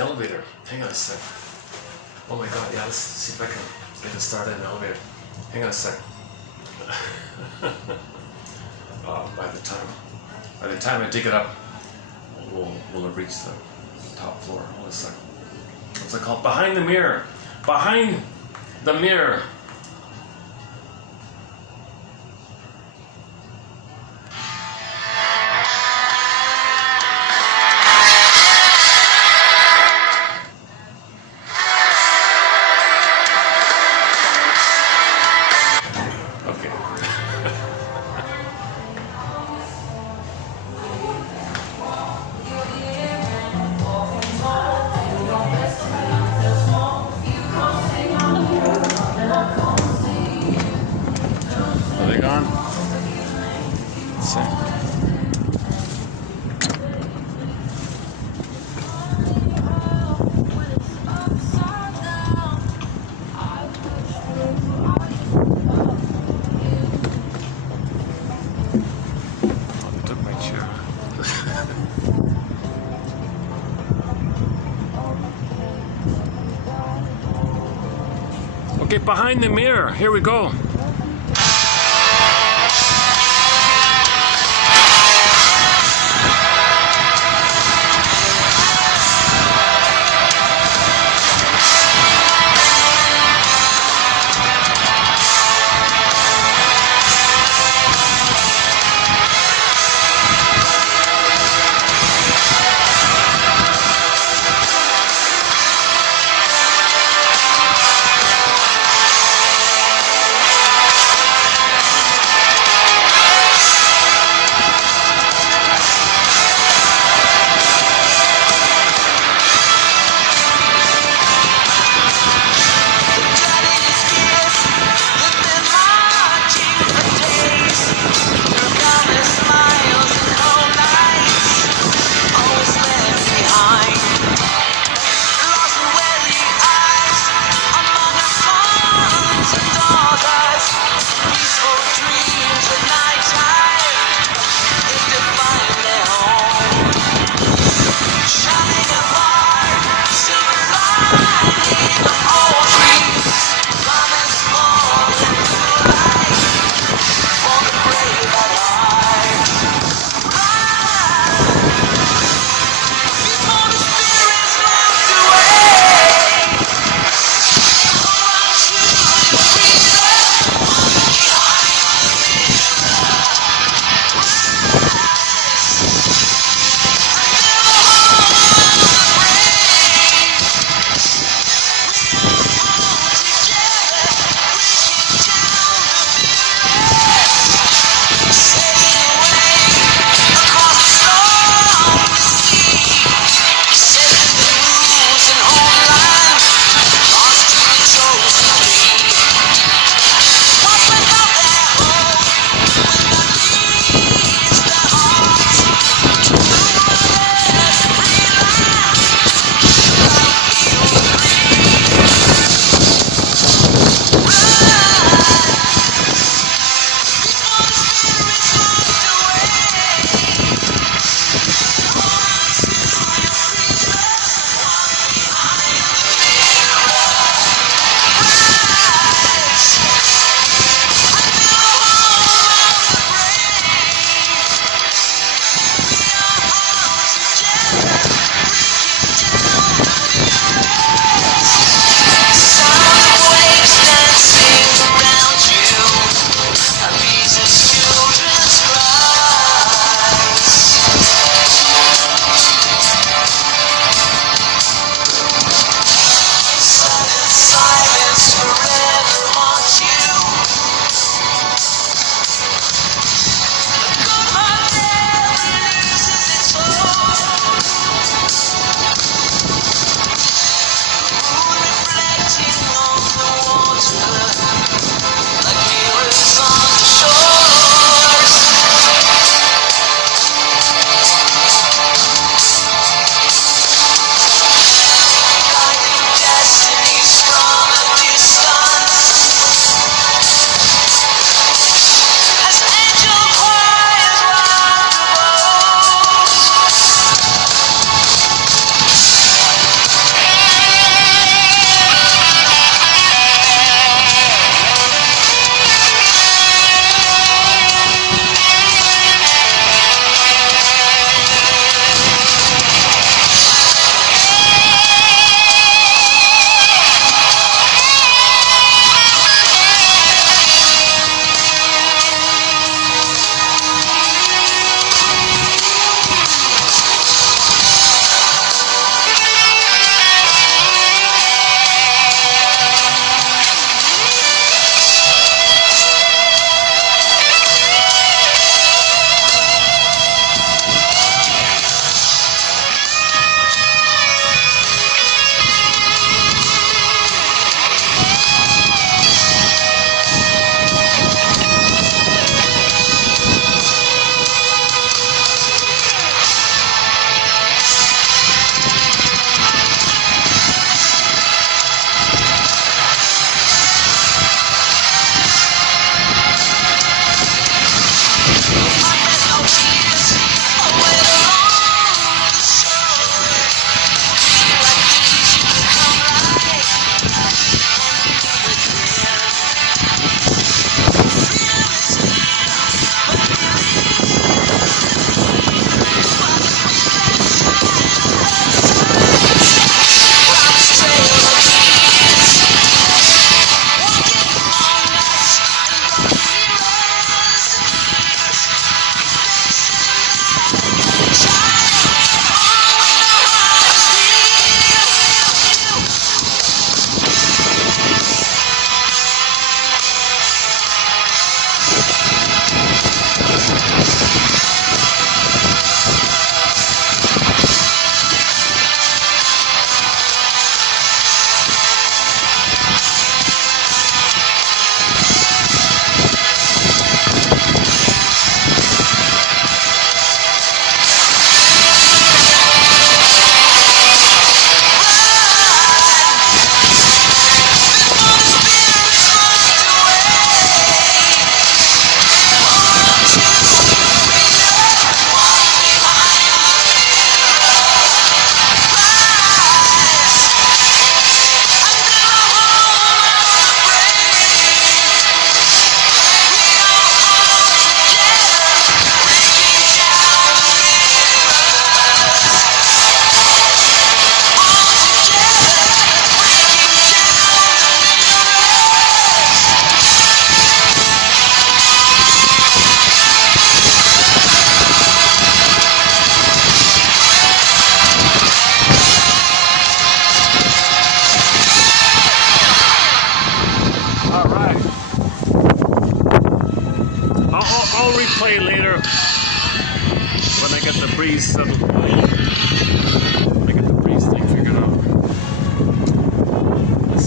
elevator. Hang on a sec. Oh my god, yeah, let's see if I can get it started in an elevator. Hang on a sec. By the time I dig it up, we'll have reached the top floor. Hold a sec. What's it called? Behind the mirror. Behind the mirror. Are they gone? Let's see. Oh, they took my chair. Okay, behind the mirror. Here we go.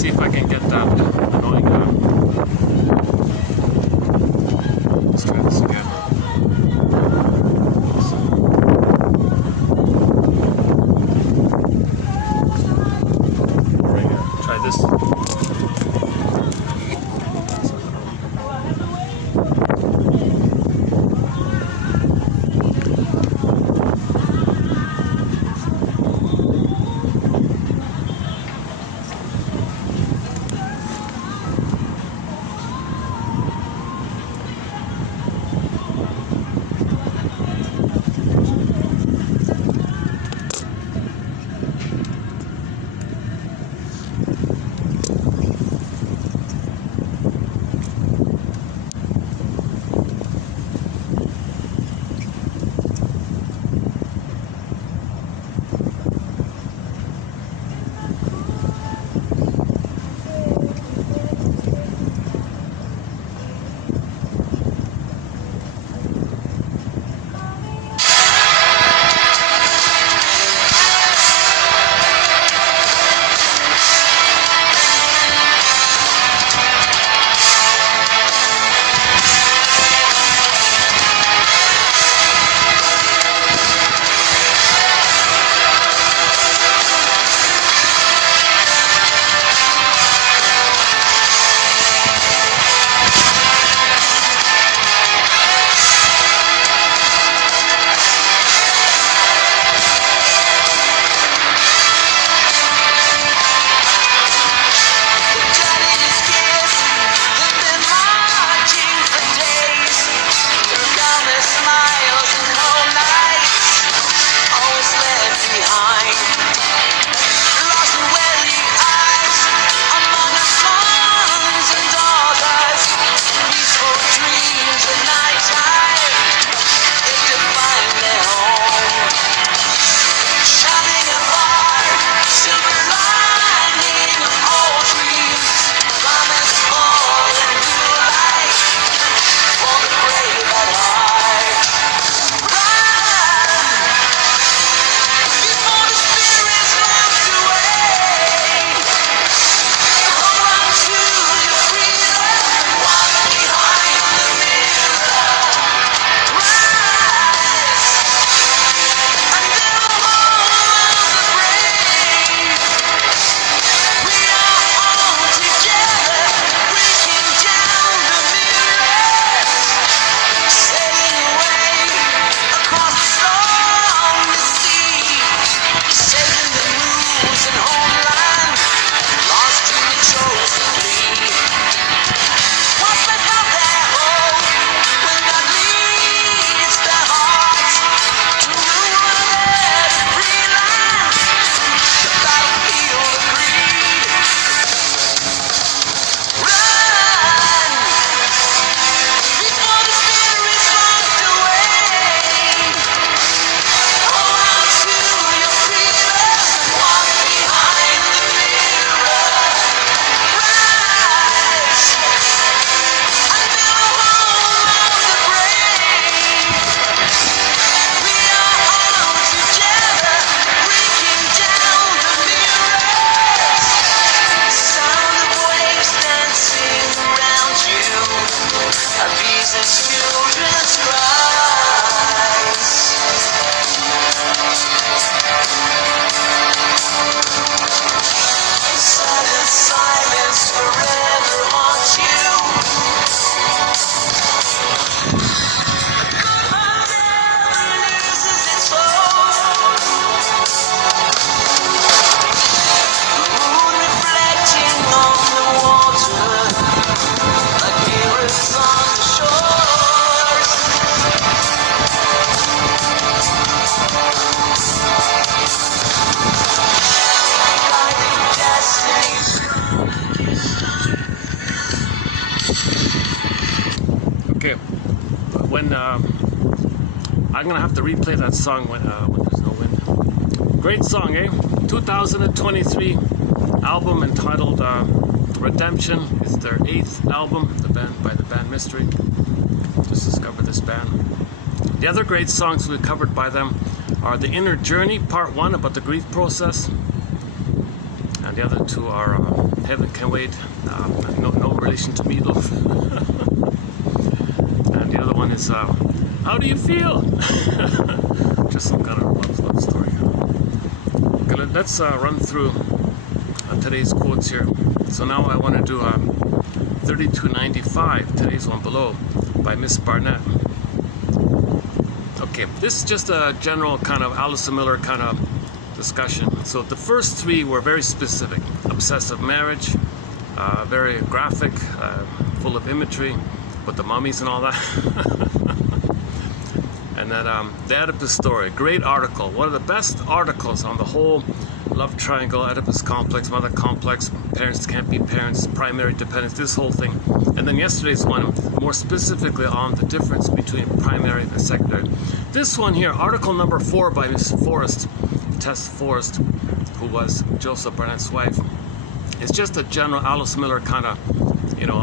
see if I can get that annoying. Let's try this again. Right here. Try this. Okay, when I'm gonna have to replay that song when there's no wind. Great song, eh? 2023 album entitled Redemption. It's their 8th album, by the band Mystery. Just discovered this band. The other great songs we covered by them are The Inner Journey, Part 1 about the grief process, and the other two are Heaven Can Wait, no relation to Meatloaf. And the other one is How Do You Feel? Just some kind of love story. Okay, let's run through today's quotes here. So now I want to do 3295, today's one below, by Miss Barnett. Okay, this is just a general kind of Alison Miller kind of discussion. So the first three were very specific. Obsessive marriage, very graphic, full of imagery, with the mummies and all that. And then the Oedipus story, great article, one of the best articles on the whole love triangle, Oedipus complex, mother complex, parents can't be parents, primary dependence, this whole thing. And then yesterday's one, more specifically on the difference between primary and secondary. This one here, article number 4 by Miss Forrest, Tess Forrest, who was Joseph Barnett's wife. It's just a general Alice Miller kind of,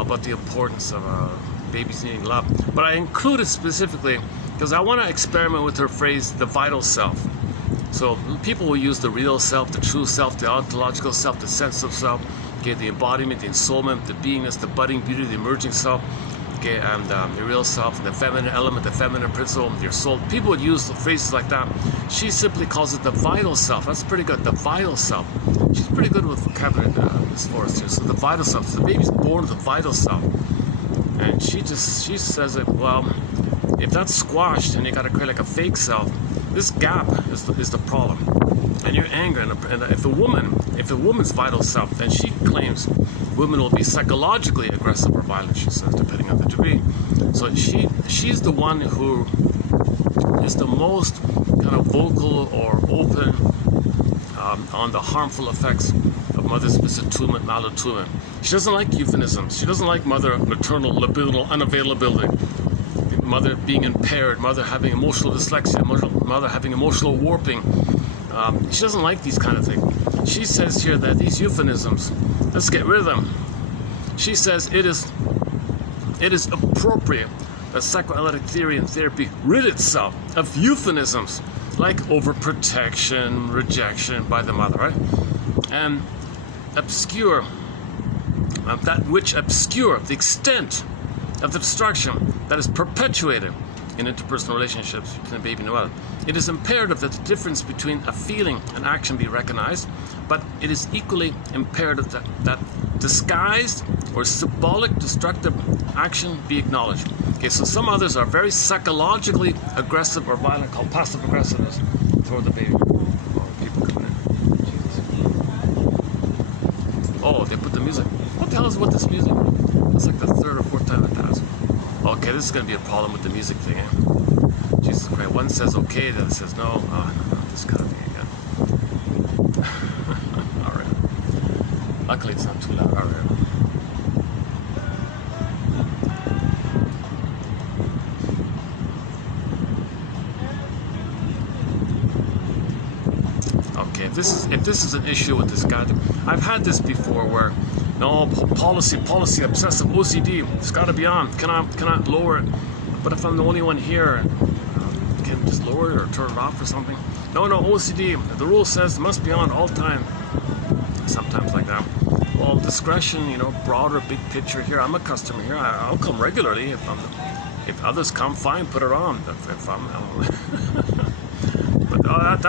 about the importance of babies needing love. But I included specifically because I want to experiment with her phrase, the vital self. So people will use the real self, the true self, the ontological self, the sense of self, okay, the embodiment, the ensoulment, the beingness, the budding beauty, the emerging self, okay, and the real self, the feminine element, the feminine principle, your soul. People would use phrases like that. She simply calls it the vital self. That's pretty good, the vital self. She's pretty good with vocabulary, Ms. Forrest here. So the vital self. So the baby's born with the vital self. And she says it, well, if that's squashed and you got to create like a fake self, this gap is the problem. And your anger, and if the woman's vital self, then she claims women will be psychologically aggressive or violent, she says, depending on the degree. So she's the one who is the most kind of vocal or open on the harmful effects of mother's misattunement, malattunement. She doesn't like euphemisms. She doesn't like mother maternal libidinal unavailability, mother being impaired, mother having emotional dyslexia, mother having emotional warping. She doesn't like these kind of things. She says here that these euphemisms, let's get rid of them. She says it is appropriate that psychoanalytic theory and therapy rid itself of euphemisms like overprotection, rejection by the mother, right? And obscure, that which obscure the extent of the destruction that is perpetuated in interpersonal relationships between a baby and a mother. It is imperative that the difference between a feeling and action be recognized, but it is equally imperative that disguised or symbolic destructive action be acknowledged. Okay, so some others are very psychologically aggressive or violent, called passive aggressiveness toward the baby. People coming in. Oh, they put the music. What the hell is with this music? It's like the third or fourth time it has. Okay, this is going to be a problem with the music thing, eh? Jesus Christ. One says okay, the other says no. Oh, no, this kind of thing again. Alright. Luckily it's not too loud. Alright. Okay, if this is an issue with this guy, I've had this before where no, policy, obsessive OCD, it's got to be on, cannot lower it. But if I'm the only one here, can I just lower it or turn it off or something? No, OCD, the rule says it must be on all time. Sometimes like that. Well, discretion, broader, big picture here. I'm a customer here. I'll come regularly. If others come, fine, put it on. If I'm but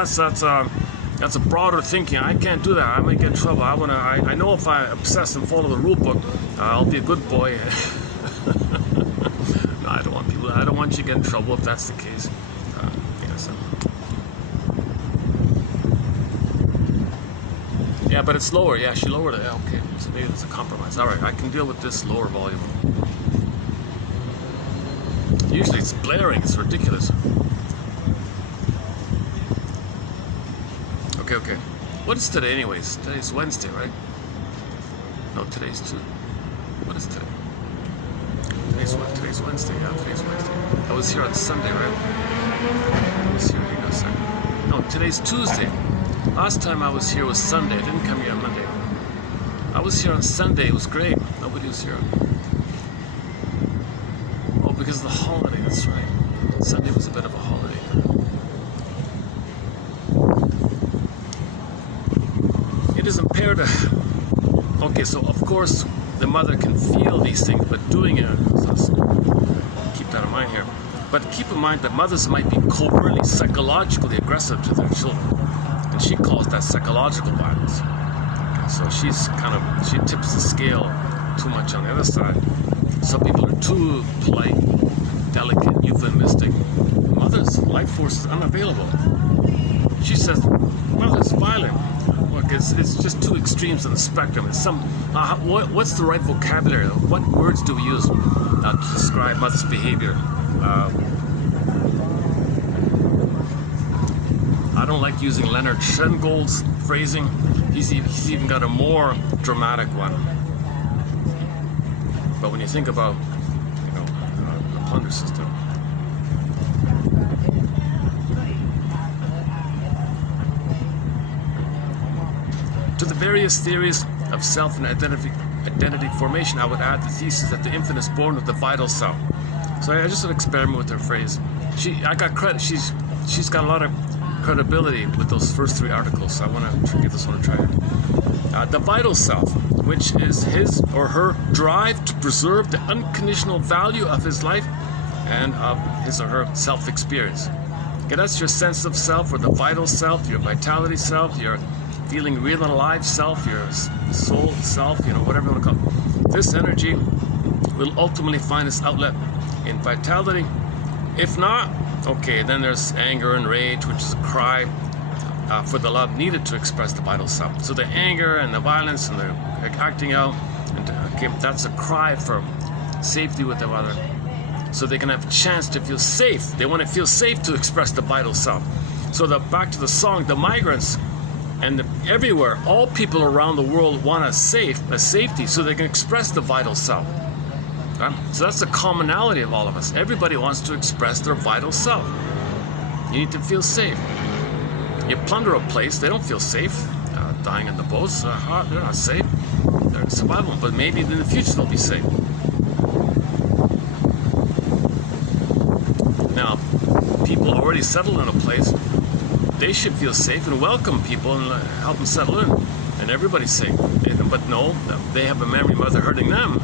that's a broader thinking. I can't do that. I might get in trouble. I know if I obsess and follow the rule book, I'll be a good boy. No, I don't want you to get in trouble if that's the case. Yeah, but it's lower. Yeah, she lowered it. Yeah, okay, so maybe there's a compromise. All right, I can deal with this lower volume. Usually it's blaring. It's ridiculous. Okay. What is today anyways? Today's Wednesday, right? No, today's Tuesday. What is today? Today's Wednesday. Yeah, today's Wednesday. I was here on Sunday, right? I was here, hang on a second. No, today's Tuesday. Last time I was here was Sunday. I didn't come here on Monday. I was here on Sunday. It was great. Nobody was here. Oh, because of the holiday. That's right. Sunday was a bit of a holiday. It is imperative there to... Okay, so of course the mother can feel these things, but doing it, so keep that in mind here. But keep in mind that mothers might be covertly, psychologically aggressive to their children, and she calls that psychological violence. Okay, so she tips the scale too much on the other side. Some people are too polite, delicate, euphemistic. Mother's life force is unavailable. She says mother's violent. Look, it's just two extremes on the spectrum. It's what's the right vocabulary? What words do we use to describe mother's behavior? I don't like using Leonard Shengold's phrasing. He's even got a more dramatic one. But when you think about, the plunder system. To the various theories of self and identity formation, I would add the thesis that the infant is born with the vital self. So I just want to experiment with her phrase. I got credit. She's got a lot of credibility with those first three articles. So I want to give this one a try. The vital self, which is his or her drive to preserve the unconditional value of his life and of his or her self-experience. Okay, that's your sense of self, or the vital self, your vitality self, your feeling real and alive self, your soul self, whatever you want to call it. This energy will ultimately find its outlet in vitality. If not, okay, then there's anger and rage, which is a cry for the love needed to express the vital self. So the anger and the violence and the acting out, and that's a cry for safety with the mother, so they can have a chance to feel safe. They want to feel safe to express the vital self. So back to the song, the migrants, and everywhere, all people around the world want a safety, so they can express the vital self. Okay? So that's the commonality of all of us. Everybody wants to express their vital self. You need to feel safe. You plunder a place, they don't feel safe. Dying in the boats, they're not safe. They're survival, but maybe in the future they'll be safe. Now, people already settled in a place, they should feel safe and welcome people and help them settle in, and everybody's safe. But no, they have a memory mother hurting them,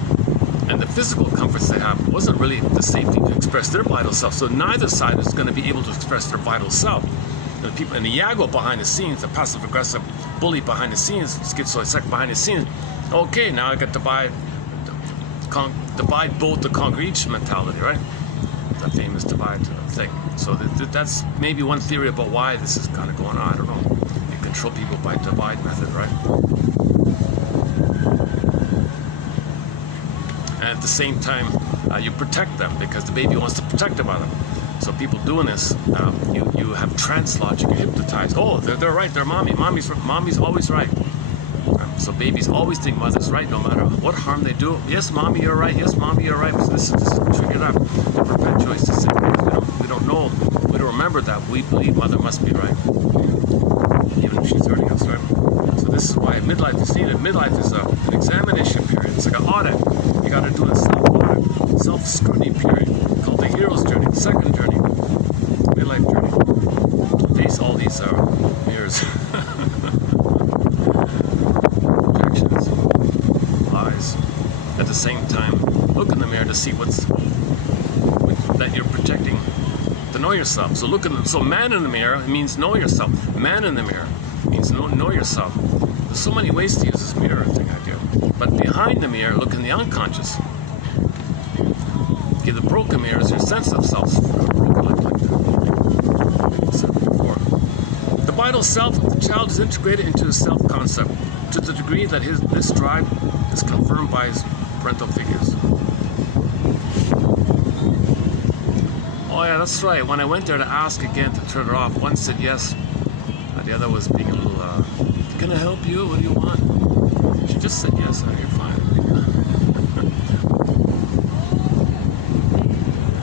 and the physical comforts they have wasn't really the safety to express their vital self. So neither side is going to be able to express their vital self. And the Yago behind the scenes, the passive-aggressive bully behind the scenes, schizoid behind the scenes. Okay, now I got to divide both the concrete mentality, right? The famous divide thing. So that's maybe one theory about why this is kind of going on. I don't know. You control people by divide method, right? And at the same time, you protect them because the baby wants to protect the mother. So people doing this, you have trance logic, you're hypnotized. Oh, they're right, they're mommy. Mommy's always right. So babies always think mother's right no matter what harm they do. Yes, mommy, you're right. Yes, mommy, you're right. So this is triggered up. It perpetuates the same. We don't know. We don't remember that. We believe mother must be right, even if she's hurting us, right? So this is why midlife is needed. Midlife is an examination period. It's like an audit. You got to do a self-audit, self-scrutiny period called the hero's journey, the second journey, midlife journey. Face all these mirrors. At the same time, look in the mirror to see that you're protecting, to know yourself. So man in the mirror means know yourself. Man in the mirror means know yourself. There's so many ways to use this mirror thing I do. But behind the mirror, look in the unconscious. Okay, the broken mirror is your sense of self. Broken like that. Said before. The vital self of the child is integrated into his self-concept to the degree that this drive is confirmed by his parental figures. Oh yeah, that's right. When I went there to ask again to turn it off, one said yes, and the other was being a little, can I help you? What do you want? She just said yes, and you're fine.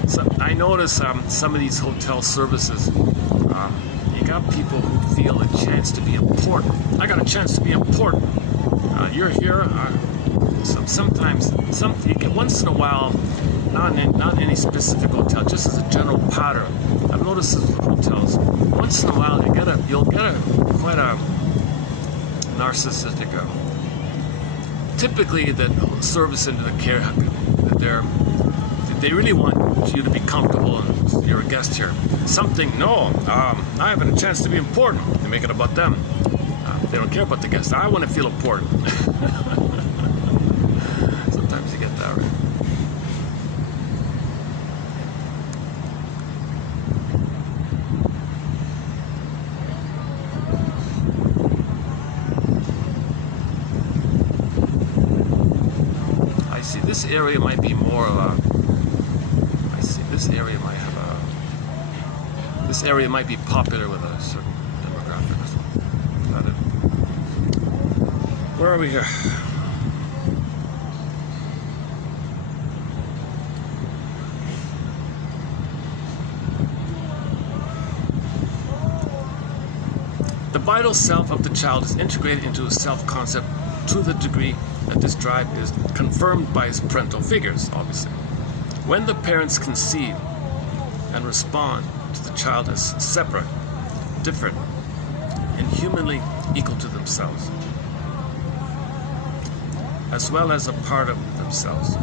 So I notice some of these hotel services, you got people who feel a chance to be important. I got a chance to be important. You're here. Sometimes, you get once in a while, not in any specific hotel, just as a general pattern. I've noticed this with hotels. Once in a while, you'll get quite a narcissistic. Typically, that service into the care, that they really want you to be comfortable and you're a guest here. Something, no, I have a chance to be important. They make it about them. They don't care about the guest. I want to feel important. Sometimes you get that right. I see this area might be more of a, I see this area might have a, this area might be popular with a certain demographic or something. Is that it? Where are we here? The vital self of the child is integrated into a self-concept to the degree that this drive is confirmed by his parental figures, obviously. When the parents conceive and respond to the child as separate, different, and humanly equal to themselves, as well as a part of themselves.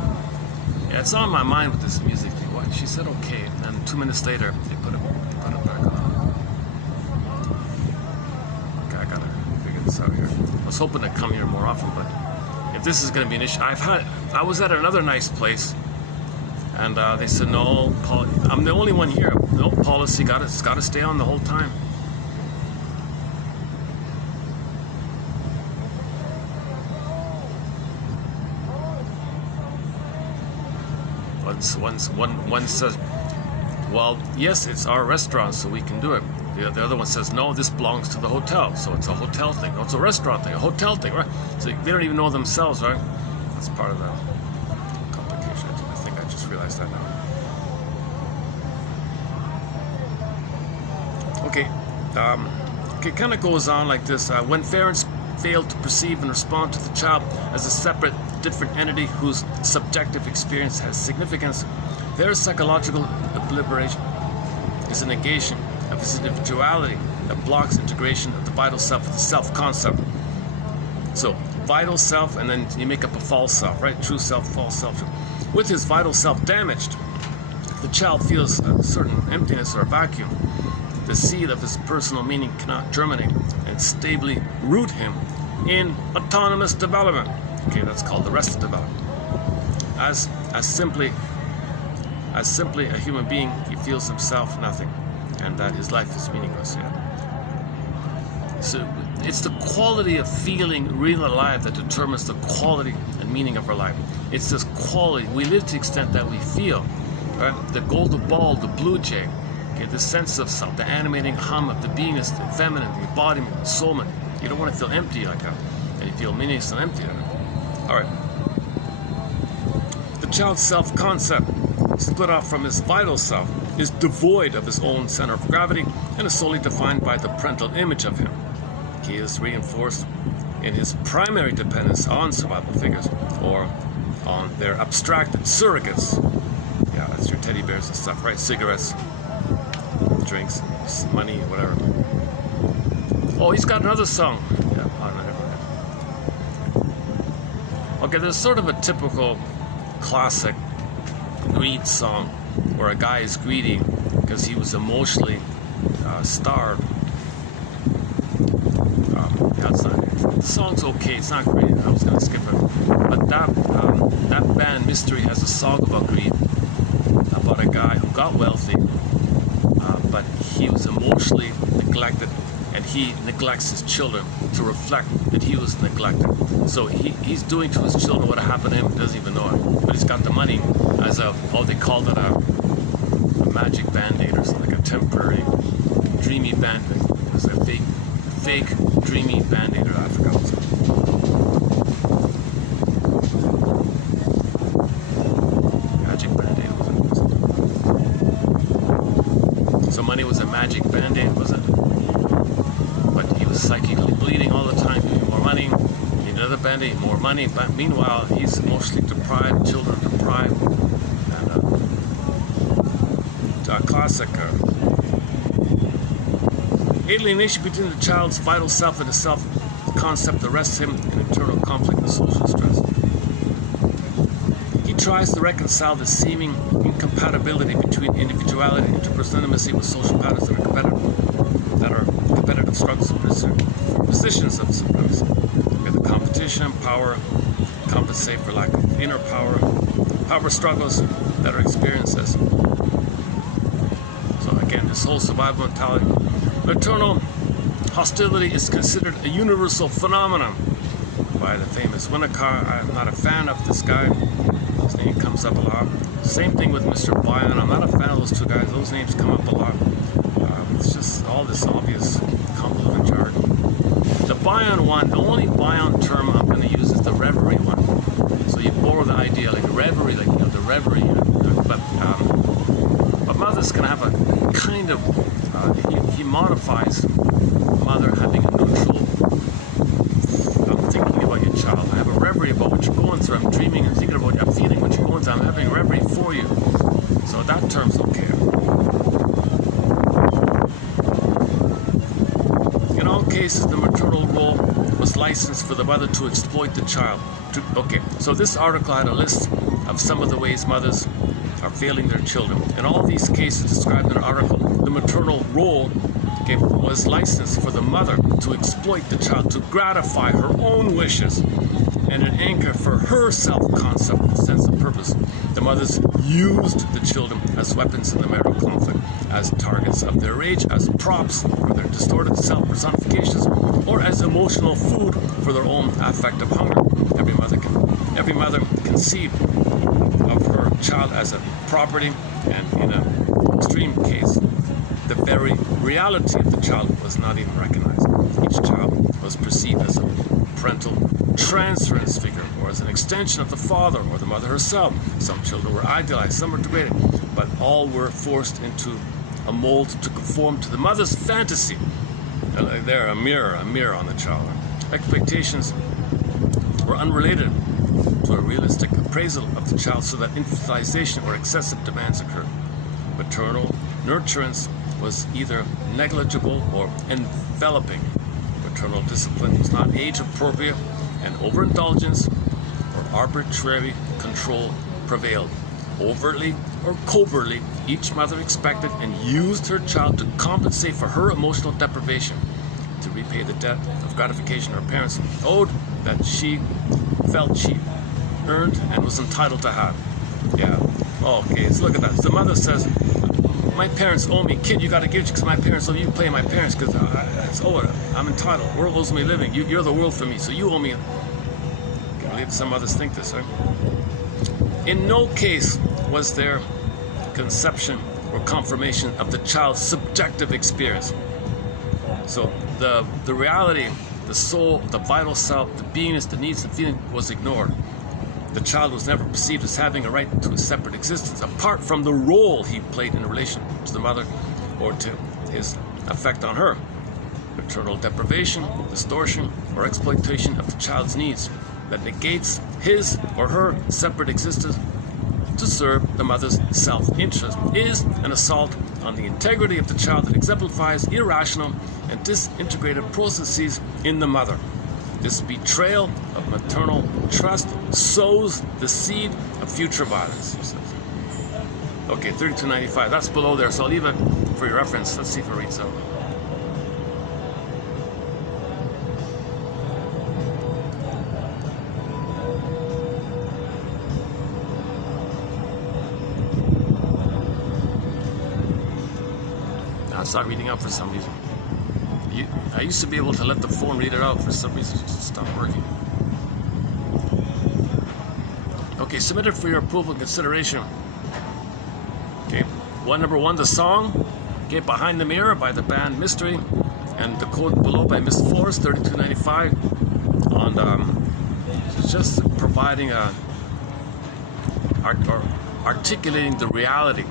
Yeah, it's on my mind with this music thing. What? She said okay, and 2 minutes later they put it back on. Okay, I gotta figure this out here. I was hoping to come here more often, but if this is gonna be an issue, I was at another nice place, and they said no, I'm the only one here. No policy, it's gotta stay on the whole time. One says, well, yes, it's our restaurant, so we can do it. The other one says, no, this belongs to the hotel, so it's a hotel thing. No, it's a restaurant thing, a hotel thing, right? So they don't even know themselves, right? That's part of the complication. I think I just realized that now. Okay, it kind of goes on like this. When parents fail to perceive and respond to the child as a separate, different entity whose subjective experience has significance, their psychological obliteration is a negation of his individuality that blocks integration of the vital self with the self-concept. So, vital self, and then you make up a false self, right? True self, false self. With his vital self damaged, the child feels a certain emptiness or vacuum. The seed of his personal meaning cannot germinate and stably root him in autonomous development. Okay, that's called arrested development. As simply a human being, he feels himself nothing, and that his life is meaningless. Yeah. So it's the quality of feeling real alive that determines the quality and meaning of our life. It's this quality. We live to the extent that we feel. Right? The golden ball, the blue jay. Okay, the sense of self, the animating hum of the beingness, the feminine, the embodiment, the soulman. You don't want to feel empty like that, and you feel meaningless and empty like that. All right. The child's self-concept, split off from his vital self, is devoid of his own center of gravity and is solely defined by the parental image of him. He is reinforced in his primary dependence on survival figures or on their abstracted surrogates. Yeah, that's your teddy bears and stuff, right? Cigarettes, drinks, money, whatever. Oh, he's got another song. Yeah, okay, there's sort of a typical classic greed song where a guy is greedy because he was emotionally starved. Yeah, it's not, the song's okay, it's not great. I was going to skip it. But that band Mystery has a song about greed, about a guy who got wealthy, but he was emotionally neglected, and he neglects his children to reflect that he was neglected. So he's doing to his children what happened to him, he doesn't even know it. But he's got the money as they called it a magic band-aid or something, like a temporary dreamy band-aid. It was a fake dreamy band-aid, or I forgot what it's called. Magic band-aid, wasn't it? So money was a magic band-aid, was it? But he was psychically bleeding all the time, giving more money, need another band-aid, more money. But meanwhile, he's emotionally deprived, children deprived, and classic alienation between the child's vital self and his self concept arrests him in internal conflict and social stress. He tries to reconcile the seeming incompatibility between individuality and interpersonality with social patterns that are competitive struggles for positions of supremacy. We have the competition, power, compensate for lack of inner power struggles that are experienced as. So again, this whole survival mentality. Maternal hostility is considered a universal phenomenon by the famous Winnicott. I'm not a fan of this guy. His name comes up a lot. Same thing with Mr. Bion. I'm not a fan of those two guys. Those names come up a lot. It's just all this obvious convoluted jargon. The Bion one, the only Bion term I'm going to use is the reverie one. So you borrow the idea, like reverie, like the reverie. But mother's going to have a kind of, he modifies mother having a neutral, I'm thinking about your child. I have a reverie about what you're going through. I'm dreaming and thinking about, I'm feeling what you're going through. I'm having a reverie for you. So that term's okay. In all cases, the maternal role was licensed for the mother to exploit the child. Okay, so this article had a list of some of the ways mothers are failing their children. In all these cases described in the article, the maternal role was licensed for the mother to exploit the child, to gratify her own wishes, and an anchor for her self-concept and sense of purpose. The mothers used the children as weapons in the marital conflict, as targets of their rage, as props for their distorted self-personifications, or as emotional food for their own affective hunger. Every mother conceived of her child as a property, and in an extreme case, the very reality of the child was not even recognized. Each child was perceived as a parental transference figure, or as an extension of the father or the mother herself. Some children were idealized, some were degraded, but all were forced into a mold to conform to the mother's fantasy. There, a mirror on the child. Expectations were unrelated to a realistic appraisal of the child, so that infantilization or excessive demands occurred. Maternal nurturance was either negligible or enveloping. Maternal discipline was not age appropriate, and overindulgence or arbitrary control prevailed. Overtly or covertly, each mother expected and used her child to compensate for her emotional deprivation, to repay the debt of gratification her parents owed, that she felt she earned and was entitled to have. Yeah, okay, let's look at that. So the mother says, my parents owe me. Kid, you got to give because my parents owe you. Play my parents because I'm entitled. The world owes me living. You're the world for me, so you owe me. I can't believe some others think this, right? In no case was there conception or confirmation of the child's subjective experience. So the reality, the soul, the vital self, the beingness, the needs, the feeling was ignored. The child was never perceived as having a right to a separate existence, apart from the role he played in relation to the mother or to his effect on her. Maternal deprivation, distortion, or exploitation of the child's needs that negates his or her separate existence to serve the mother's self-interest is an assault on the integrity of the child that exemplifies irrational and disintegrated processes in the mother. This betrayal of maternal trust sows the seed of future violence, he says. Okay, 3295, that's below there, so I'll leave it for your reference. Let's see if it reads out. It's not reading out for some reason. I used to be able to let the phone read it out. For some reason, it just stopped working. Okay, submitted for your approval and consideration. Okay, number one, the song, okay, Behind the Mirror by the band Mystery, and the code below by Miss Force, 3295, on just providing articulating the reality.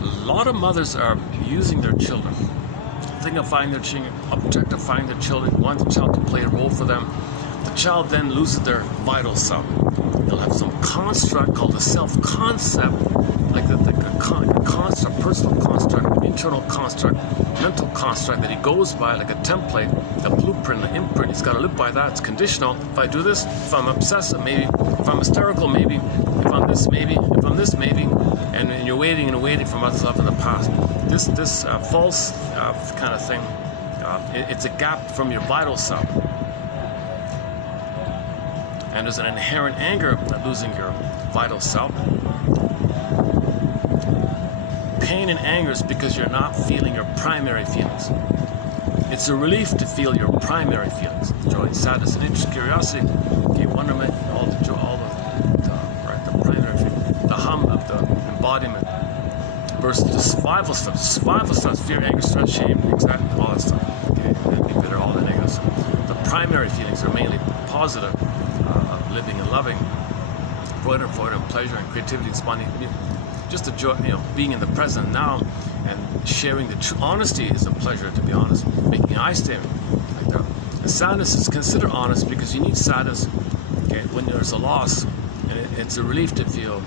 A lot of mothers are using their children, objectifying their children, want the child to play a role for them. The child then loses their vital self. They'll have some construct called a self-concept like a construct, personal construct, internal construct, mental construct that he goes by, like a template, a blueprint, an imprint. He's got to live by that. It's conditional. If I do this, if I'm obsessive, maybe. If I'm hysterical, maybe. If I'm this, maybe. If I'm this, maybe. And you're waiting and waiting for what's up in the past. This false kind of thing, it's a gap from your vital self. And there's an inherent anger at losing your vital self. Pain and anger is because you're not feeling your primary feelings. It's a relief to feel your primary feelings: joy, sadness, and interest, curiosity, wonderment, all the joy, the primary feeling, the hum of the embodiment, versus the survival stuff. Survival stuff: fear, anger, stress, shame, anxiety, all that stuff. Okay, envy, bitter, all the negative stuff. The primary feelings are mainly positive, living and loving, freedom, pleasure, and creativity, and spontaneity. Just the joy, being in the present now, and sharing the true honesty is a pleasure. To be honest, making eye statement like that. And sadness is considered honest because you need sadness. Okay, when there's a loss, and it's a relief to feel,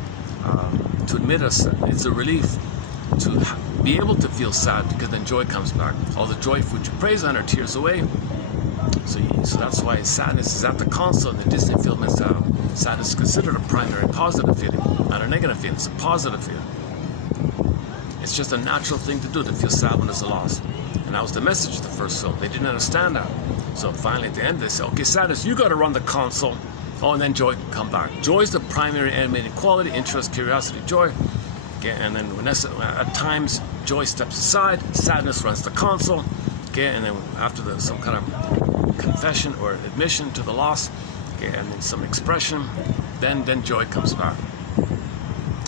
to admit us. It's a relief to be able to feel sad because then joy comes back. All the joy which you praise on are tears away. So that's why sadness is at the console in the Disney film. Is sadness is considered a primary positive feeling, not a negative feeling. It's a positive feeling. It's just a natural thing to do, to feel sad when there's a loss. And that was the message of the first film. They didn't understand that. So finally at the end they said, okay, sadness, you got to run the console. Oh, and then joy can come back. Joy is the primary animating quality: interest, curiosity, joy. Okay, and then at times joy steps aside, sadness runs the console. Okay, and then after some kind of confession or admission to the loss, okay, and then some expression, then joy comes back.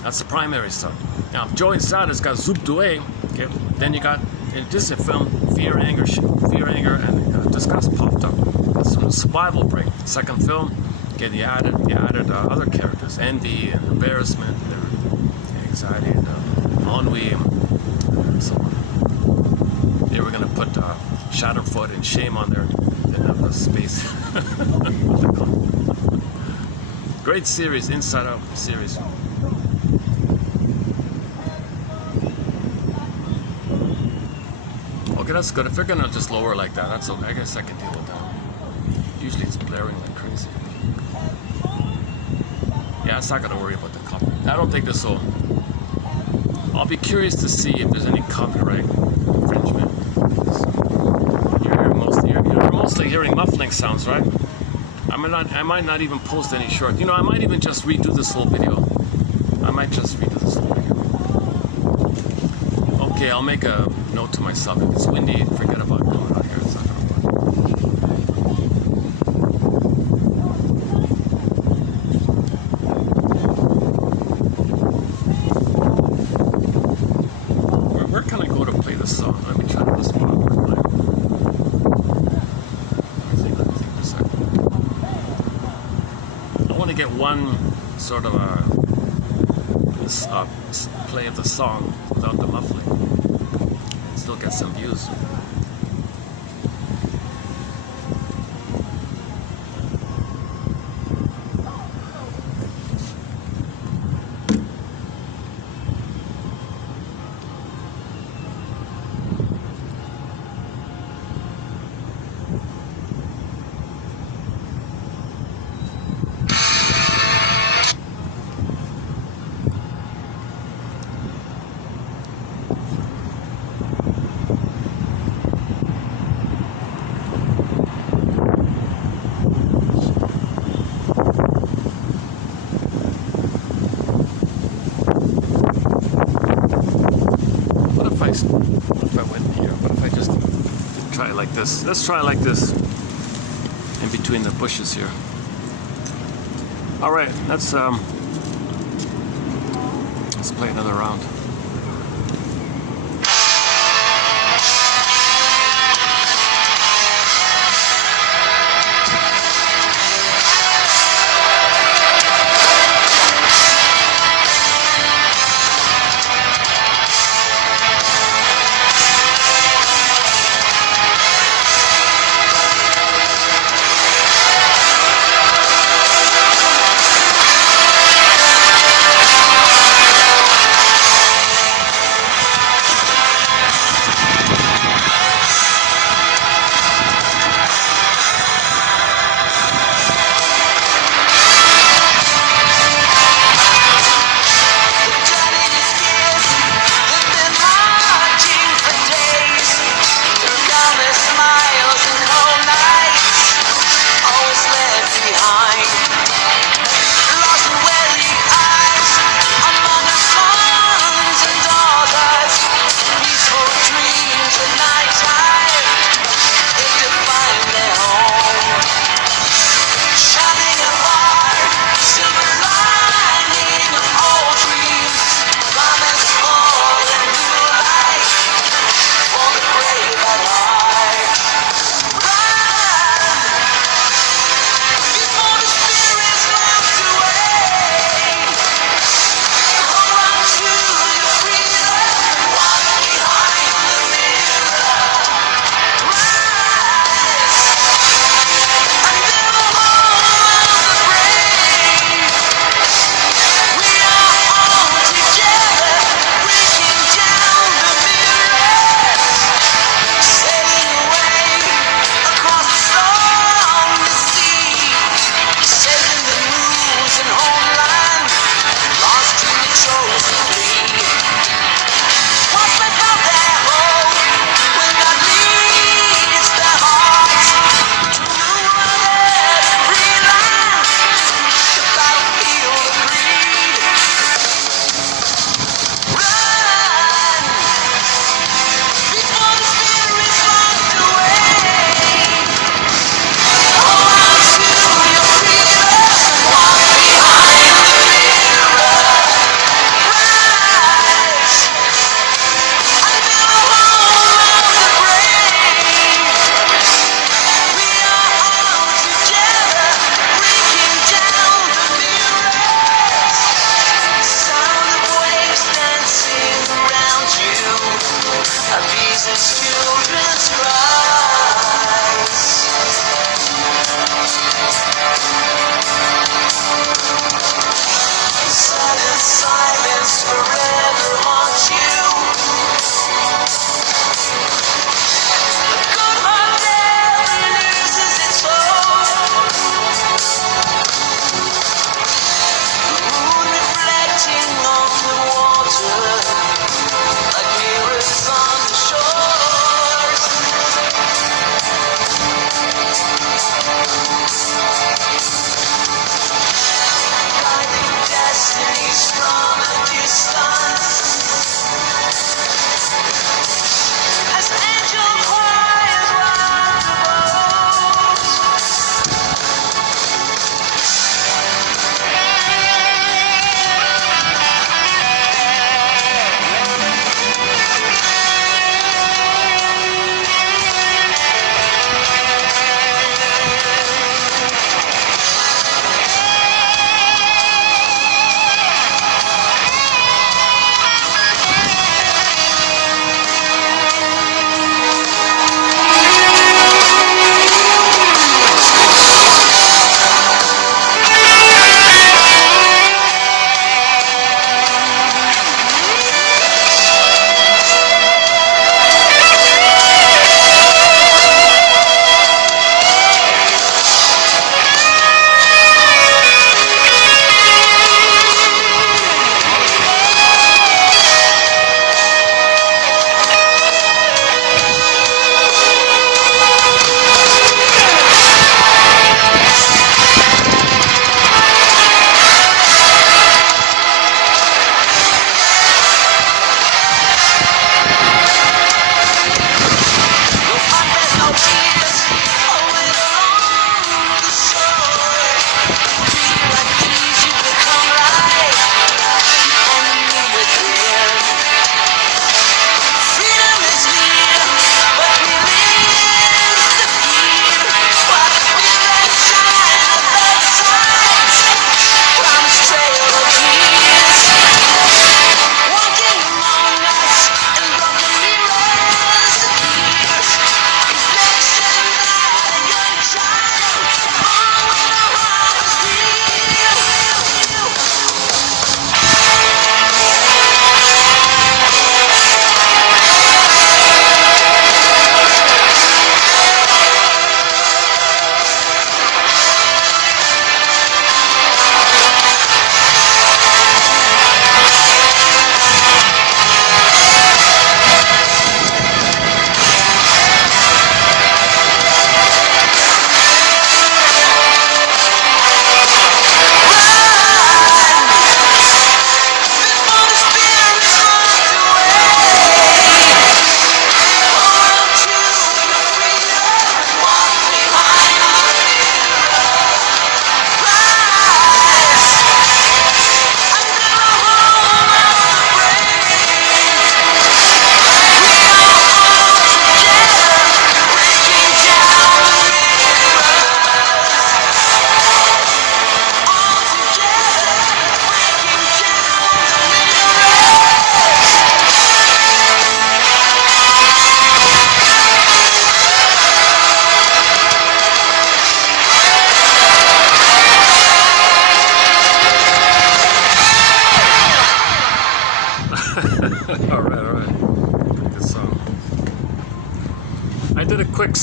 That's the primary stuff. Now, if joy and sadness got zooped away, okay, then you got, in a Disney film, fear, anger, and disgust popped up. That's from the survival brain. Second film, okay, you added other characters: envy and embarrassment, and anxiety, and ennui, and so on. They were going to put Schadenfreude and shame on there. Didn't have the space. Great series, Inside Out series. Okay, that's good. If they're gonna just lower like that, that's okay. I guess I can deal with that. Usually it's blaring like crazy. Yeah, it's not gonna worry about the copyright. I don't think this will. I'll be curious to see if there's any copyright infringement. You're mostly hearing muffling sounds, right? I might not even post any short. I might even just redo this whole video. Okay, I'll make a note to myself. If it's windy, forget about going out here. It's not gonna work. Where can I go to play this song? Let me try to listen to it. Let me think for a second. I want to get one sort of play of the song without the muffling. Still get some views. What if I went here? What if I just try it like this? Let's try it like this, in between the bushes here. All right, let's play another round.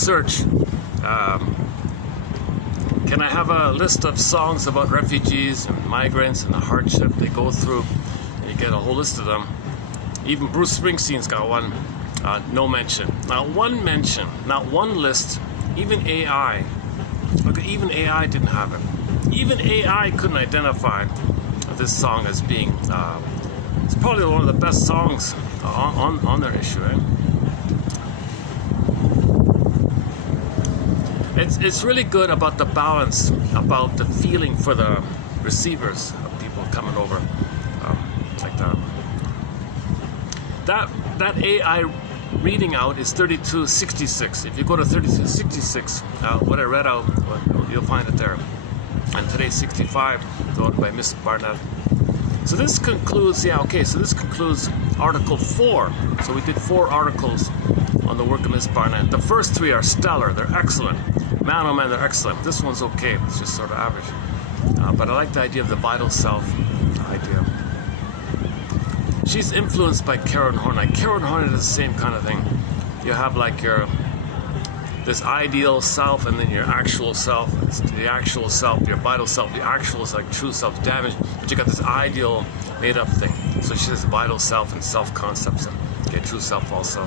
search, can I have a list of songs about refugees and migrants and the hardship they go through? And you get a whole list of them. Even Bruce Springsteen's got one. No mention. Not one mention. Not one list. Even AI. Look, even AI didn't have it. Even AI couldn't identify this song as being. It's probably one of the best songs on their issue, right? It's really good about the balance, about the feeling for the receivers of people coming over, like that. That AI reading out is 3266. If you go to 3266, what I read out, you'll find it there. And today's 65, taught by Miss Barnett. So this concludes, so this concludes Article 4. So we did 4 articles on the work of Miss Barnett. The first 3 are stellar, they're excellent. Man, oh man, they're excellent. This one's okay, it's just sort of average. But I like the idea of the vital self idea. She's influenced by Karen Horney. Karen Horney does the same kind of thing. You have like this ideal self and then your actual self. It's the actual self, your vital self. The actual is like true self damage, but you got this ideal made up thing. So she says vital self and self concepts and true self also.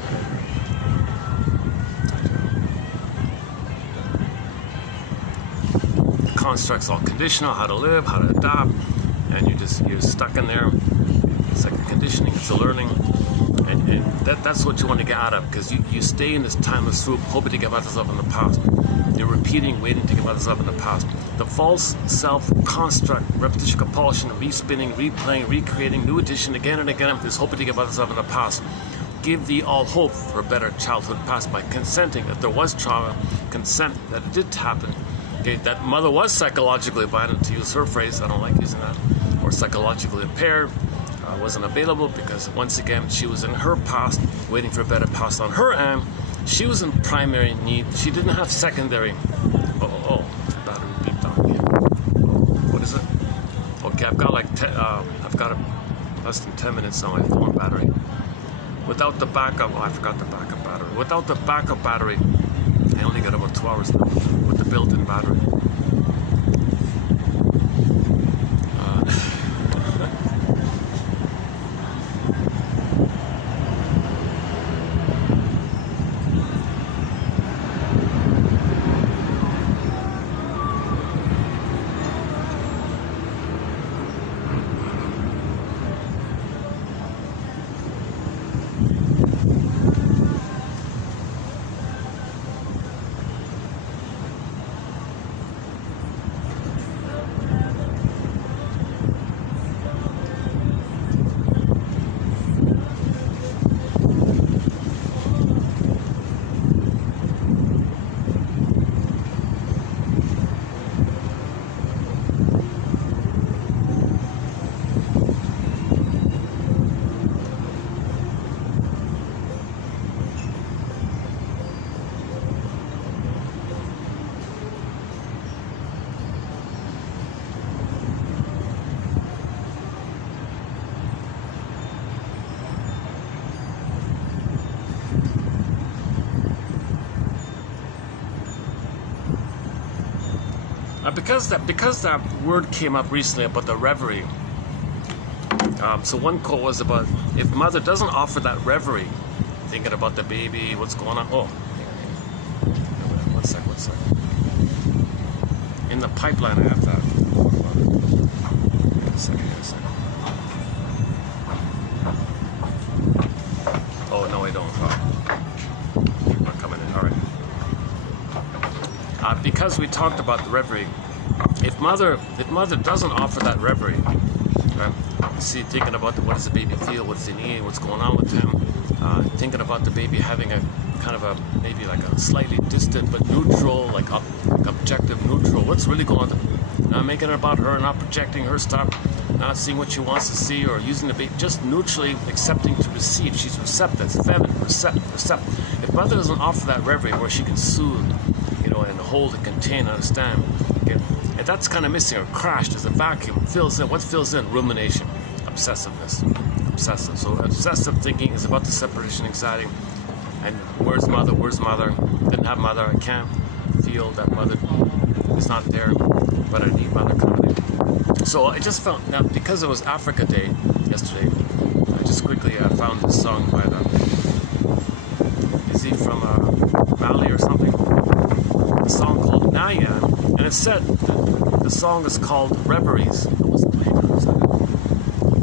Constructs all conditional, how to live, how to adapt, and you're stuck in there. It's like a conditioning, it's a learning, and that's what you want to get out of, because you stay in this timeless loop, hoping to get about yourself in the past. You're repeating, waiting to get about yourself in the past. The false self construct, repetition, compulsion, respinning, replaying, recreating, new edition again and again, is hoping to get about yourself in the past. Give thee all hope for a better childhood past by consenting that there was trauma, consent that it did happen. Okay, that mother was psychologically violent, to use her phrase. I don't like using that. Or psychologically impaired. Wasn't available because, once again, she was in her past, waiting for a better past on her end. She was in primary need. She didn't have secondary. Oh, battery beeped on here. What is it? Okay, I've got less than 10 minutes on my phone battery. Without the backup, I forgot the backup battery. Without the backup battery, I only got about 2 hours now with the built-in battery. Because that word came up recently about the reverie. So one quote was about, if mother doesn't offer that reverie, thinking about the baby, what's going on. Oh, one sec. In the pipeline, I have that. Wait a second. Oh no, I don't. Oh, not coming in. All right. Because we talked about the reverie. If mother doesn't offer that reverie, see, thinking about what does the baby feel, what's he need, what's going on with him, thinking about the baby having a kind of a maybe like a slightly distant but neutral, like objective neutral. What's really going on? Not making it about her, not projecting her stuff, not seeing what she wants to see, or using the baby, just neutrally accepting to receive. She's receptive, feminine, receptive. If mother doesn't offer that reverie where she can soothe, and hold and contain, understand. Okay? And that's kind of missing or crashed. There's a vacuum. Fills in. What fills in? Rumination, obsessiveness, obsessive. So obsessive thinking is about the separation anxiety, And where's mother? Where's mother? Didn't have mother. I can't feel that mother is not there, but I need mother coming in. So I just found, now because it was Africa Day yesterday, I just quickly found this song by is he from Mali or something? A song called Naya, and it said the song is called Reveries.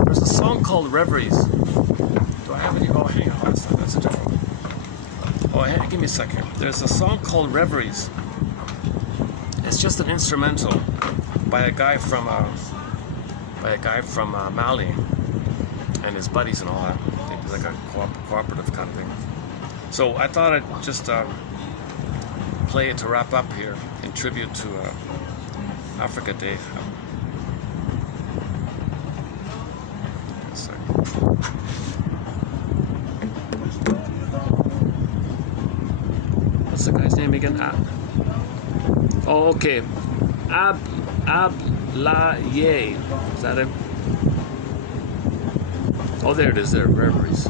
There's a song called Reveries. Do I have any? Oh, hang on. That's a different one. Oh, give me a second. There's a song called Reveries. It's just an instrumental by a guy from Mali and his buddies and all that. I think it's like a cooperative kind of thing. So I thought I'd just play it to wrap up here in tribute to Africa Day. What's the guy's name again? Oh, okay. Ablaye. Is that it? Oh, there it is. There, Reveries.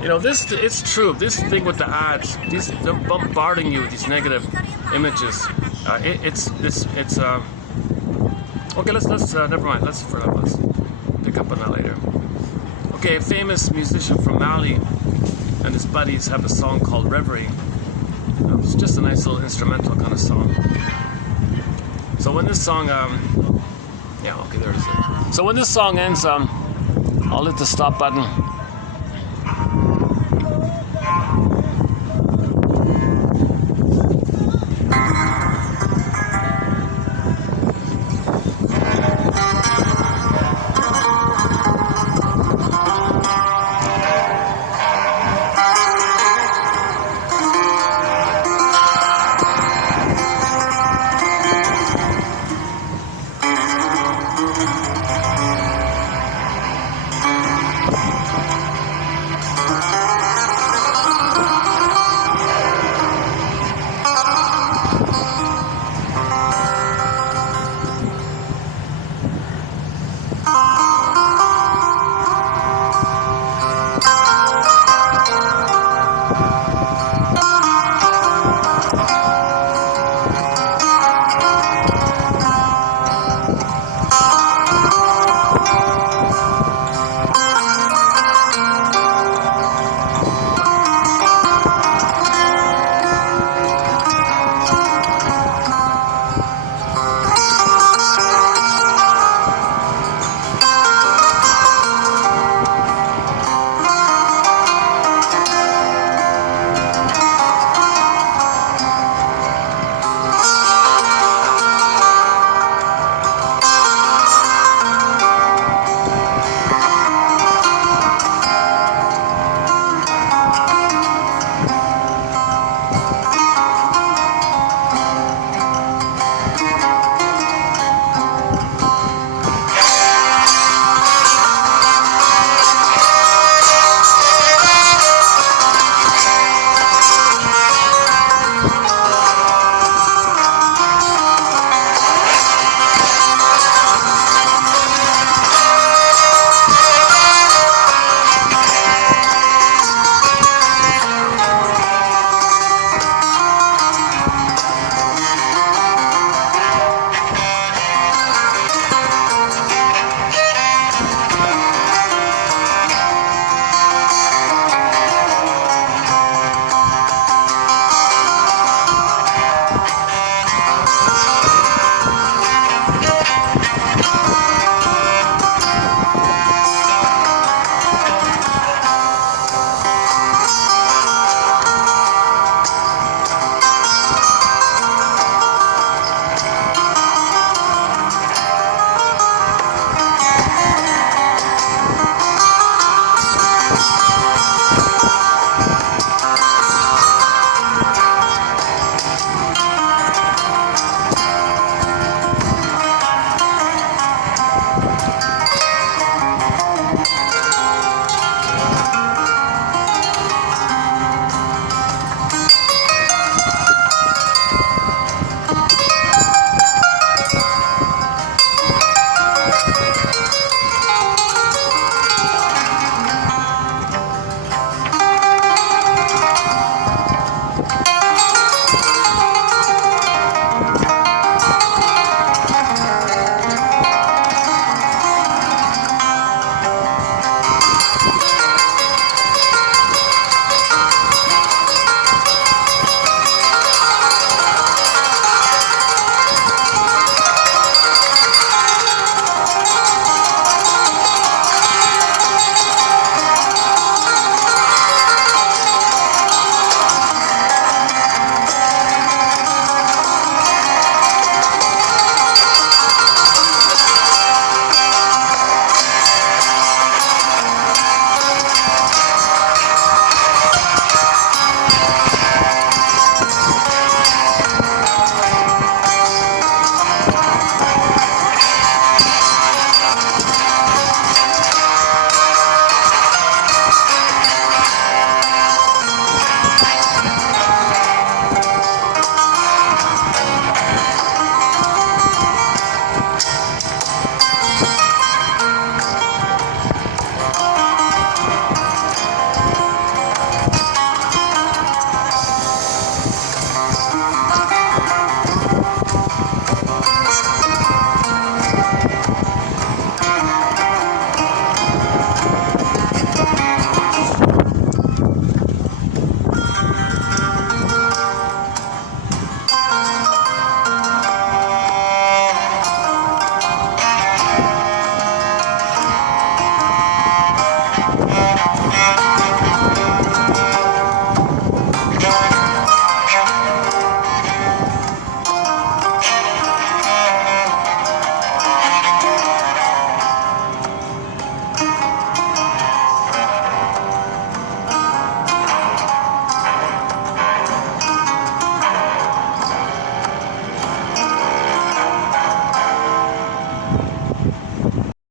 You know, it's true. This thing with the ads, they're bombarding you with these negative images. Okay. Let's never mind. Let's pick up on that later. Okay, a famous musician from Mali and his buddies have a song called Reverie. It's just a nice little instrumental kind of song. So when this song, yeah, okay, there it is. So when this song ends, I'll hit the stop button.